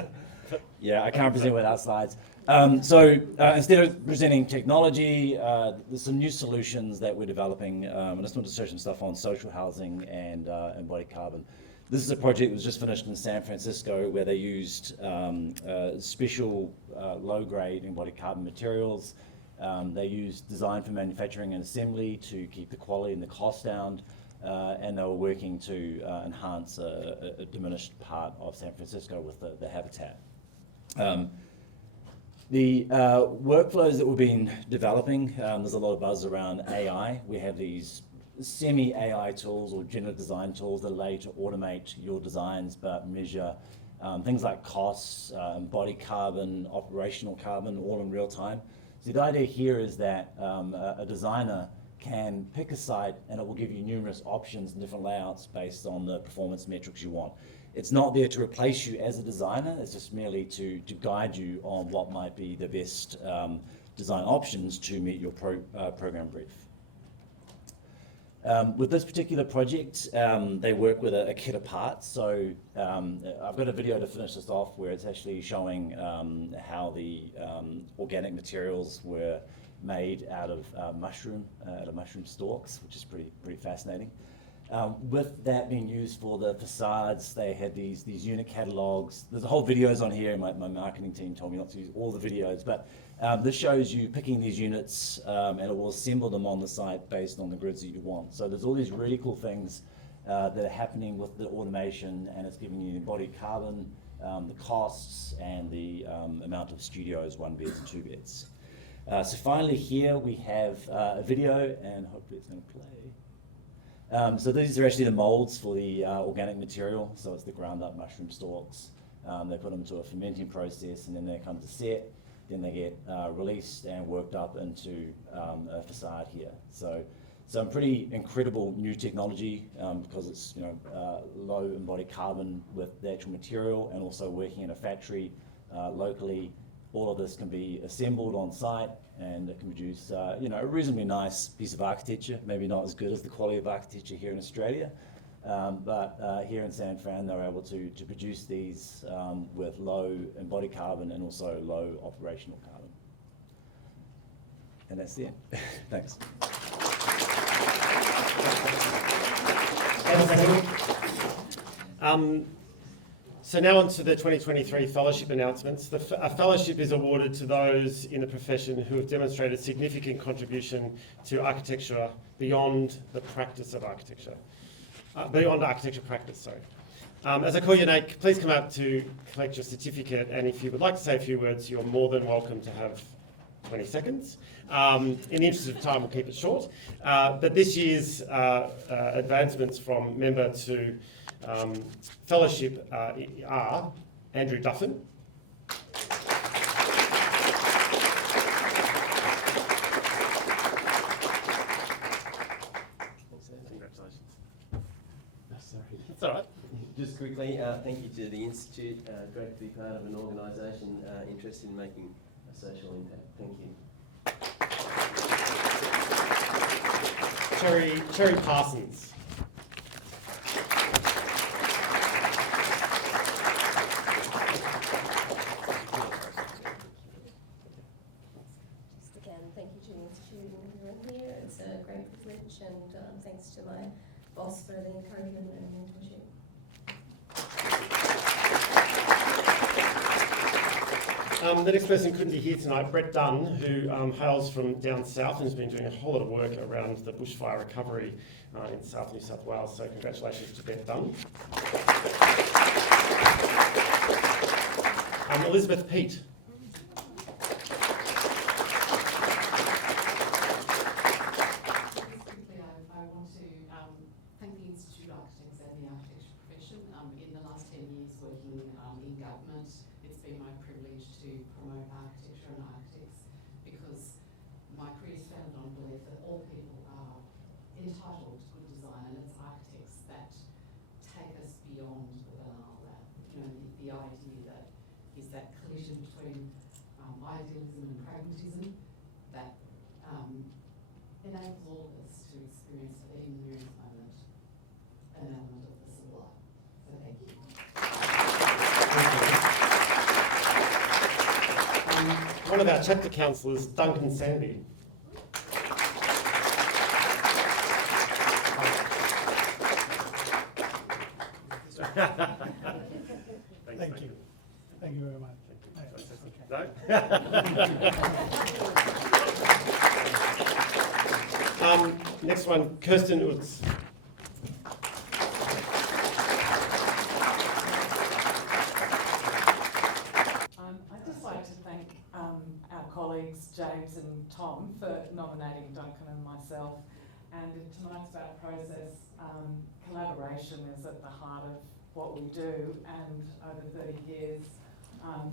Yeah, I can't present without slides. So instead of presenting technology, there's some new solutions that we're developing. I just want to show some stuff on social housing and embodied carbon. This is a project that was just finished in San Francisco where they used special low-grade embodied carbon materials. They used design for manufacturing and assembly to keep the quality and the cost down, and they were working to enhance a diminished part of San Francisco with the habitat. The workflows that we've been developing, there's a lot of buzz around AI. We have these semi-AI tools or generative design tools that allow you to automate your designs but measure things like costs, embodied carbon, operational carbon, all in real time. So the idea here is that a designer can pick a site and it will give you numerous options and different layouts based on the performance metrics you want. It's not there to replace you as a designer, it's just merely to guide you on what might be the best design options to meet your program brief. With this particular project, they work with a kit of parts. So I've got a video to finish this off where it's actually showing how the organic materials were made out of mushroom stalks, which is pretty fascinating. With that being used for the facades, they had these unit catalogs. There's a whole videos on here. My marketing team told me not to use all the videos, but this shows you picking these units and it will assemble them on the site based on the grids that you want. So there's all these really cool things that are happening with the automation, and it's giving you the embodied carbon, the costs, and the amount of studios, 1 beds and 2 beds. So finally here we have a video, and hopefully it's going to play. So these are actually the molds for the organic material. So it's the ground up mushroom stalks. They put them to a fermenting process and then they come to set. Then they get released and worked up into a facade here. So some pretty incredible new technology because it's low embodied carbon with the actual material and also working in a factory locally. All of this can be assembled on site and it can produce a reasonably nice piece of architecture, maybe not as good as the quality of architecture here in Australia, but here in San Fran they were able to produce these with low embodied carbon and also low operational carbon. And that's it. Thanks. So now on to the 2023 fellowship announcements. A fellowship is awarded to those in the profession who have demonstrated significant contribution to architecture beyond the practice of architecture. Beyond architecture practice, sorry. As I call you, Nate, please come up to collect your certificate, and if you would like to say a few words, you're more than welcome to have 20 seconds. In the interest of time, we'll keep it short. But this year's advancements from member to fellowship are Andrew Duffin, congratulations. Sorry. That's all right. Just quickly, thank you to the Institute. Great to be part of an organisation interested in making a social impact. Thank you. Cherry Parsons. Just again, thank you to the Institute and everyone here. It's a great privilege, and thanks to my boss for the encouragement and mentorship. The next person couldn't be here tonight, Brett Dunn, who hails from down south and has been doing a whole lot of work around the bushfire recovery in South New South Wales. So congratulations to Brett Dunn. Elizabeth Peat. I want to thank the Institute of Architects and the architecture profession. In the last 10 years working in government, it's been my privilege to promote architecture and architects, because my career is founded on belief that all people are entitled to good design, and it's architects that take us beyond the banal. The idea that is that collision between idealism and pragmatism that enables all of us to experience, even in the merest moment, an element of the sublime. So thank you. One of our chapter councillors, Duncan Sandy. Thank you. Thank you very much. No? Next one, Kirsten Utz. I'd just like to thank our colleagues James and Tom for nominating Duncan and myself. And in tonight's about process, collaboration is at the heart of what we do, and over 30 years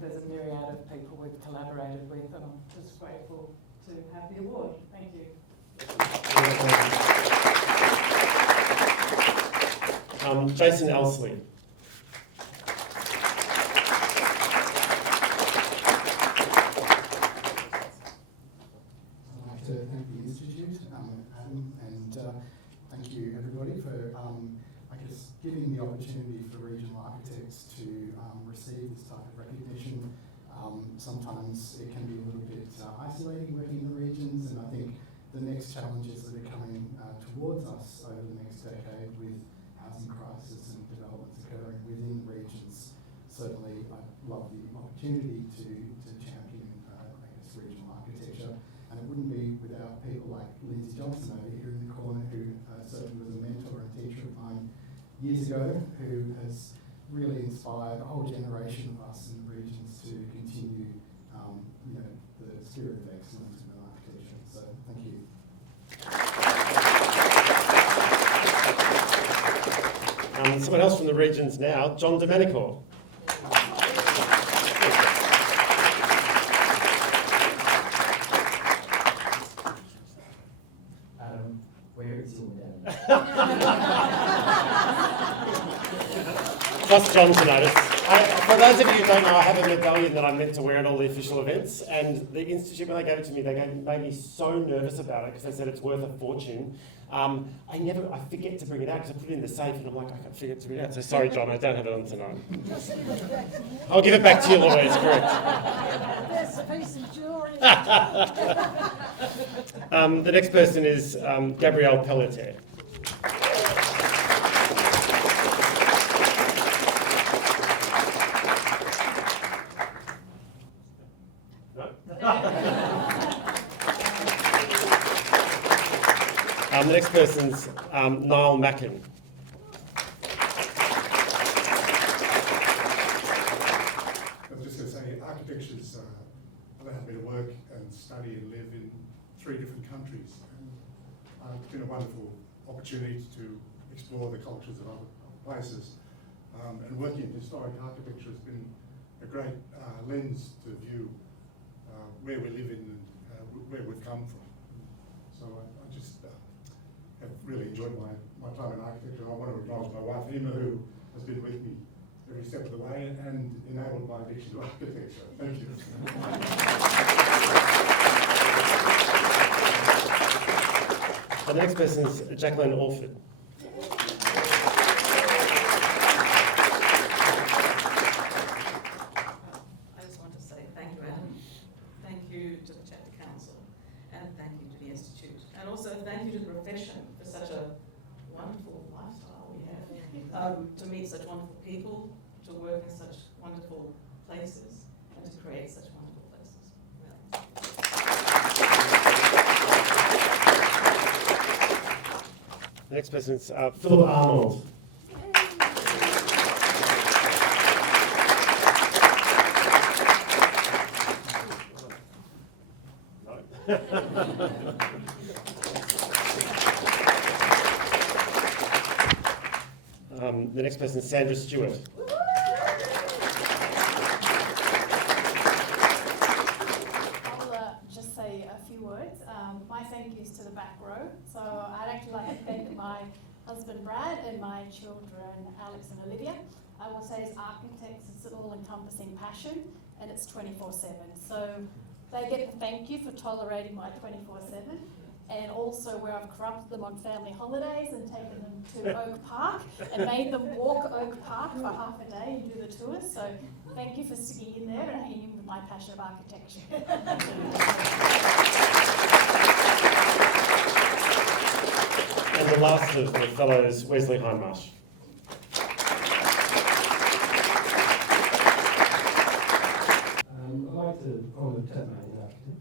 there's a myriad of people we've collaborated with, and I'm just grateful to have the award. Thank you. Jason Elsley. I'd like to thank the Institute, Adam, and thank you everybody for, giving the opportunity for regional architects to receive this type of recognition. Sometimes it can be a little bit isolating working in the regions, and I think the next challenges that are coming towards us over the next decade with housing crisis and developments occurring within the regions, certainly I'd love the opportunity to champion regional architecture. And it wouldn't be without people like Lindsay Johnson over here in the corner, who certainly was a mentor and teacher of mine years ago, who has really inspired a whole generation of us in the regions to continue, the spirit of excellence in architecture. So, thank you. Someone else from the regions now, John Domenico. Adam, where is your dad? Just John to notice. For those of you who don't know, I have a medallion that I'm meant to wear at all the official events, and the Institute, when they gave it to me, made me so nervous about it because they said it's worth a fortune. I forget to bring it out because I put it in the safe, and I'm like, I can't forget to bring it out. So sorry, John, I don't have it on tonight. I'll give it back to you, Louise, correct. There's a piece of jewellery. The next person is Gabrielle Pelletier. The next person's Niall Mackin. I was just going to say, architecture's allowed me to work and study and live in 3 different countries. And, it's been a wonderful opportunity to explore the cultures of other places. And working in historic architecture has been a great lens to view where we live in and where we've come from. So I just have really enjoyed my time in architecture, and I want to acknowledge my wife, Emma, who has been with me every step of the way and enabled my addiction to architecture. Thank you. The next person is Jacqueline Orford. I just want to say thank you, Adam. Thank you to the Chapter Council, and thank you to the Institute. And also thank you to the profession for such a wonderful lifestyle we have. To meet such wonderful people, to work in such wonderful places, and to create such wonderful places. The next person is Philip Arnold. The next person is Sandra Stewart. I'll just say a few words. My thank yous to the back row. So I'd actually like to thank my husband Brad and my children Alex and Olivia. I will say as architects, it's an all-encompassing passion and it's 24/7. So they get the thank you for tolerating my 24/7. And also where I've corrupted them on family holidays and taken them to Oak Park and made them walk Oak Park for half a day and do the tours. So thank you for sticking in there and hanging in with my passion of architecture. And the last of the fellows, Wesley Hindmarsh. I'd like to honour Tasmanian architect.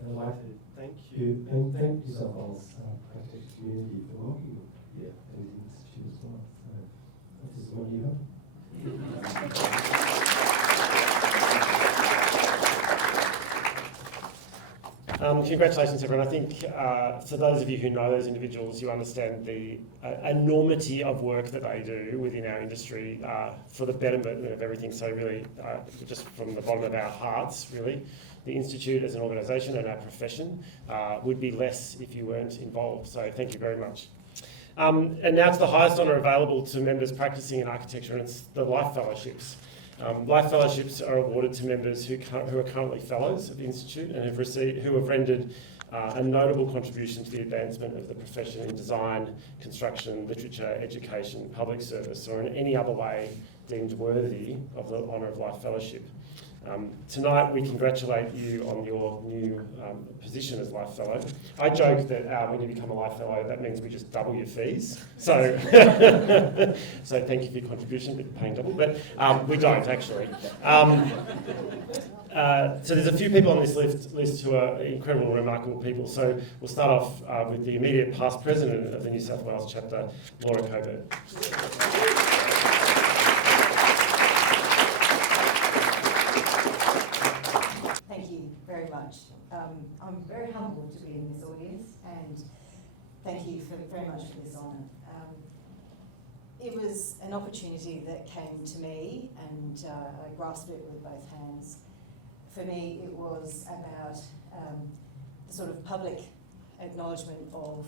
And I'd like to thank you and thank New South Wales architecture community for welcoming me here and the Institute as well. So this is what you have. Congratulations, everyone. I think for those of you who know those individuals, you understand the enormity of work that they do within our industry for the betterment of everything. So really, just from the bottom of our hearts, really, the Institute as an organisation and our profession would be less if you weren't involved. So thank you very much. And now to the highest honour available to members practising in architecture, and it's the Life Fellowships. Life Fellowships are awarded to members who are currently Fellows of the Institute and who have rendered a notable contribution to the advancement of the profession in design, construction, literature, education, public service, or in any other way deemed worthy of the honour of Life Fellowship. Tonight we congratulate you on your new position as Life Fellow. I joke that when you become a Life Fellow, that means we just double your fees. So, so thank you for your contribution, but paying double. But we don't actually. So there's a few people on this list who are incredible, remarkable people. So we'll start off with the immediate past president of the New South Wales chapter, Laura Cobert. Thank you very much. I'm very humbled to be in this audience and thank you very much for this honour. It was an opportunity that came to me and I grasped it with both hands. For me, it was about the sort of public acknowledgement of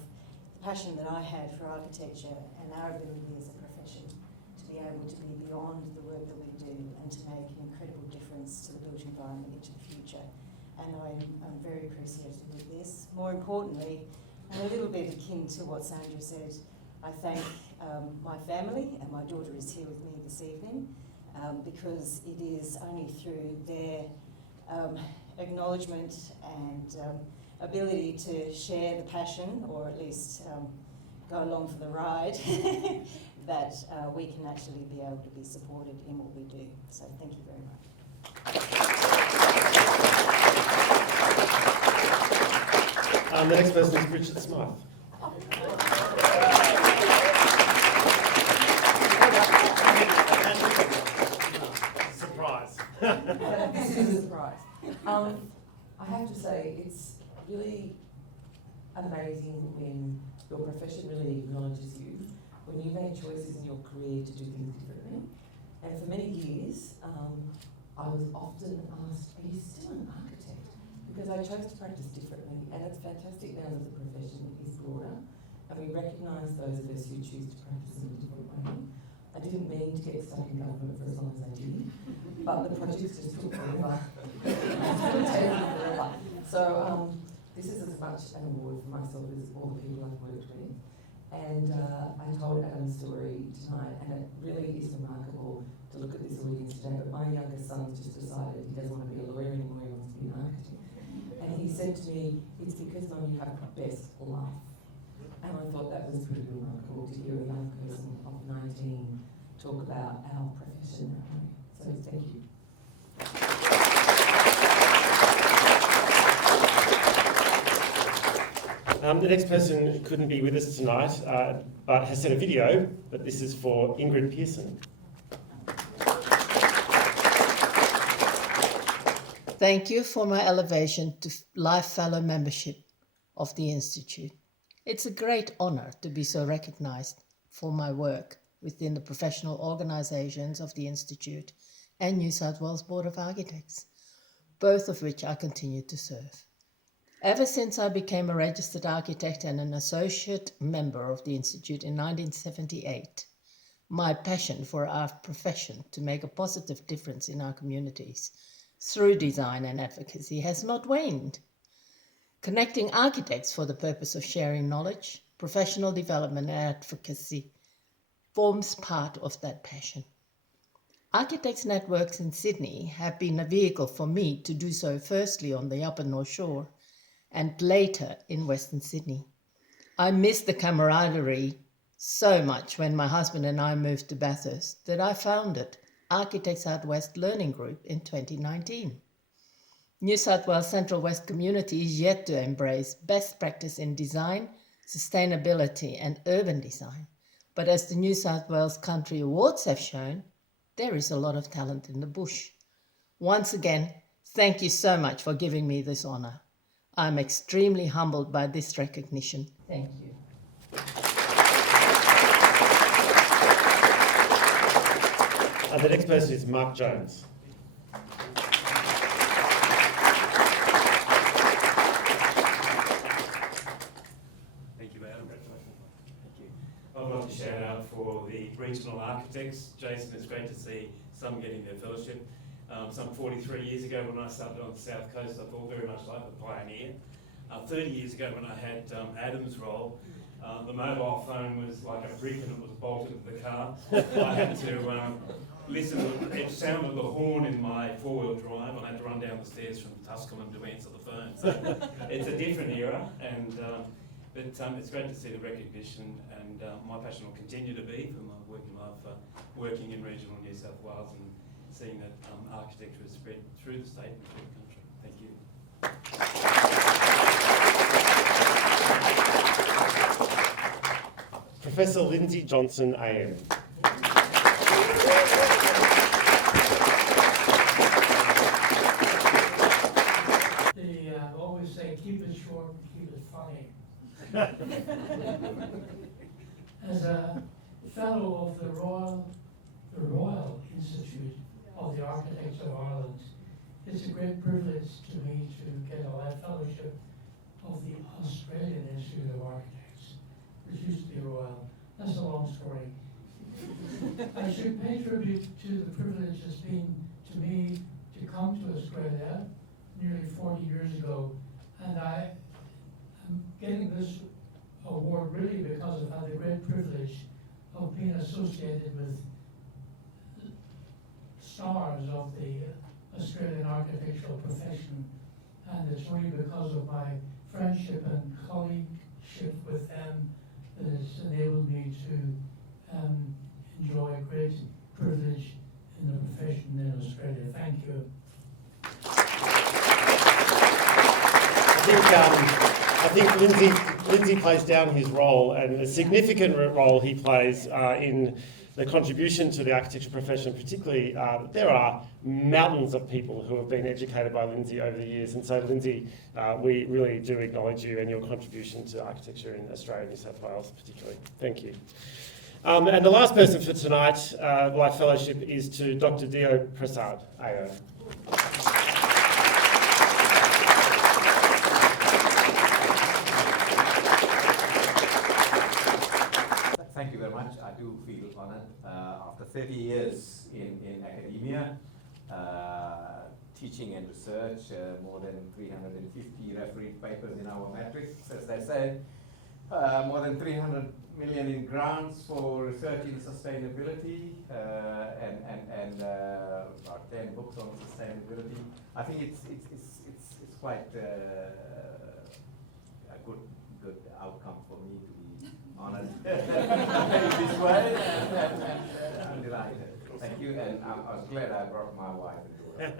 the passion that I had for architecture and our ability as a profession to be able to be beyond the work that we do and to make an incredible difference to the built environment into the future. And I'm very appreciative of this. More importantly, and a little bit akin to what Sandra said, I thank my family, and my daughter is here with me this evening, because it is only through their acknowledgement and ability to share the passion, or at least go along for the ride, that we can actually be able to be supported in what we do. So thank you very much. The next person is Richard Smythe. Surprise. This is a surprise. I have to say, it's really amazing when your profession really acknowledges you, when you make choices in your career to do things differently. And for many years, I was often asked, are you still an architect? Because I chose to practice differently, and it's fantastic now that the profession is broader, and we recognise those of us who choose to practice in a different way. I didn't mean to get stuck in government for as long as I did, but the projects just took forever. So this is as much an award for myself as all the people I've worked with. And I told Adam's story tonight, and it really is remarkable to look at this audience today, but my youngest son's just decided he doesn't want to be a lawyer anymore, he wants to be an architect. And he said to me, it's because, Mum, you have the best life. And I thought that was pretty remarkable to hear a young person of 19 talk about our profession that way. So thank you. The next person couldn't be with us tonight, but has sent a video, but this is for Ingrid Pearson. Thank you for my elevation to Life Fellow membership of the Institute. It's a great honour to be so recognised for my work within the professional organisations of the Institute and New South Wales Board of Architects, both of which I continue to serve. Ever since I became a registered architect and an associate member of the Institute in 1978, my passion for our profession to make a positive difference in our communities through design and advocacy has not waned. Connecting architects for the purpose of sharing knowledge, professional development and advocacy forms part of that passion. Architects Networks in Sydney have been a vehicle for me to do so firstly on the Upper North Shore and later in Western Sydney. I miss the camaraderie so much when my husband and I moved to Bathurst that I founded Architects Out West Learning Group in 2019. New South Wales Central West community is yet to embrace best practice in design, sustainability and urban design. But as the New South Wales Country Awards have shown, there is a lot of talent in the bush. Once again, thank you so much for giving me this honour. I'm extremely humbled by this recognition. Thank you. The next person is Mark Jones. Thank you, Adam. Thank you. I'd like to shout out for the regional architects. Jason, it's great to see some getting their fellowship. Some 43 years ago when I started on the South Coast, I felt very much like a pioneer. 30 years ago when I had Adam's role, the mobile phone was like a brick and it was bolted to the car. I had to listen to each sound of the horn in my four-wheel drive. I had to run down the stairs from Tusculum to answer the phone. So it's a different era, and but it's great to see the recognition, and my passion will continue to be for my working life, working in regional New South Wales and seeing that architecture is spread through the state and through the country. Thank you. Professor Lindsay Johnson AM. They always say keep it short and keep it funny. As a fellow of the Royal Institute of the Architects of Ireland, it's a great privilege to me to get a life fellowship of the Australian Institute of Architects, which used to be Royal. That's a long story. I should pay tribute to the privilege it's been to me to come to Australia nearly 40 years ago, and I am getting this award really because I've had the great privilege of being associated with stars of the Australian architectural profession, and it's really because of my friendship and colleagueship with them that has enabled me to enjoy great privilege in the profession in Australia. Thank you. I think Lindsay plays down his role, and a significant role he plays in the contribution to the architecture profession, particularly there are mountains of people who have been educated by Lindsay over the years, and so Lindsay, we really do acknowledge you and your contribution to architecture in Australia and New South Wales particularly. Thank you. And the last person for tonight, Life Fellowship, is to Dr. Dio Prasad, AO. Thank you very much. I do feel honoured. After 30 years in academia, teaching and research, more than 350 refereed papers in our matrix, as they say, more than 300 million in grants for research in sustainability, and about 10 books on sustainability. I think it's quite a good outcome for me to be honoured in this way, and I'm delighted. Thank you, and I was glad I brought my wife into it.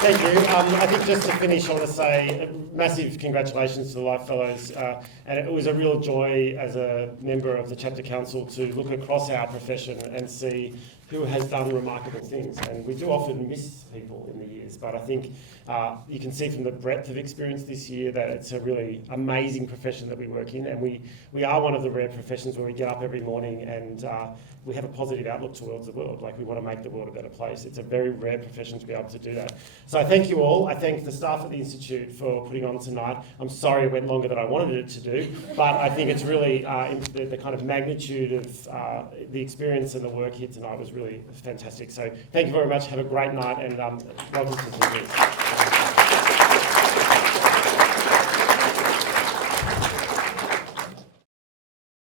Thank you. I think just to finish, I want to say massive congratulations to the Life Fellows, and it was a real joy as a member of the Chapter Council to look across our profession and see who has done remarkable things. And we do often miss people in the years, but I think you can see from the breadth of experience this year that it's a really amazing profession that we work in, and we are one of the rare professions where we get up every morning and we have a positive outlook towards the world. Like, we want to make the world a better place. It's a very rare profession to be able to do that. So I thank you all. I thank the staff at the Institute for putting on tonight. I'm sorry it went longer than I wanted it to do, but I think it's really the kind of magnitude of the experience and the work here tonight was really fantastic. So thank you very much. Have a great night, and welcome to Surry Hills.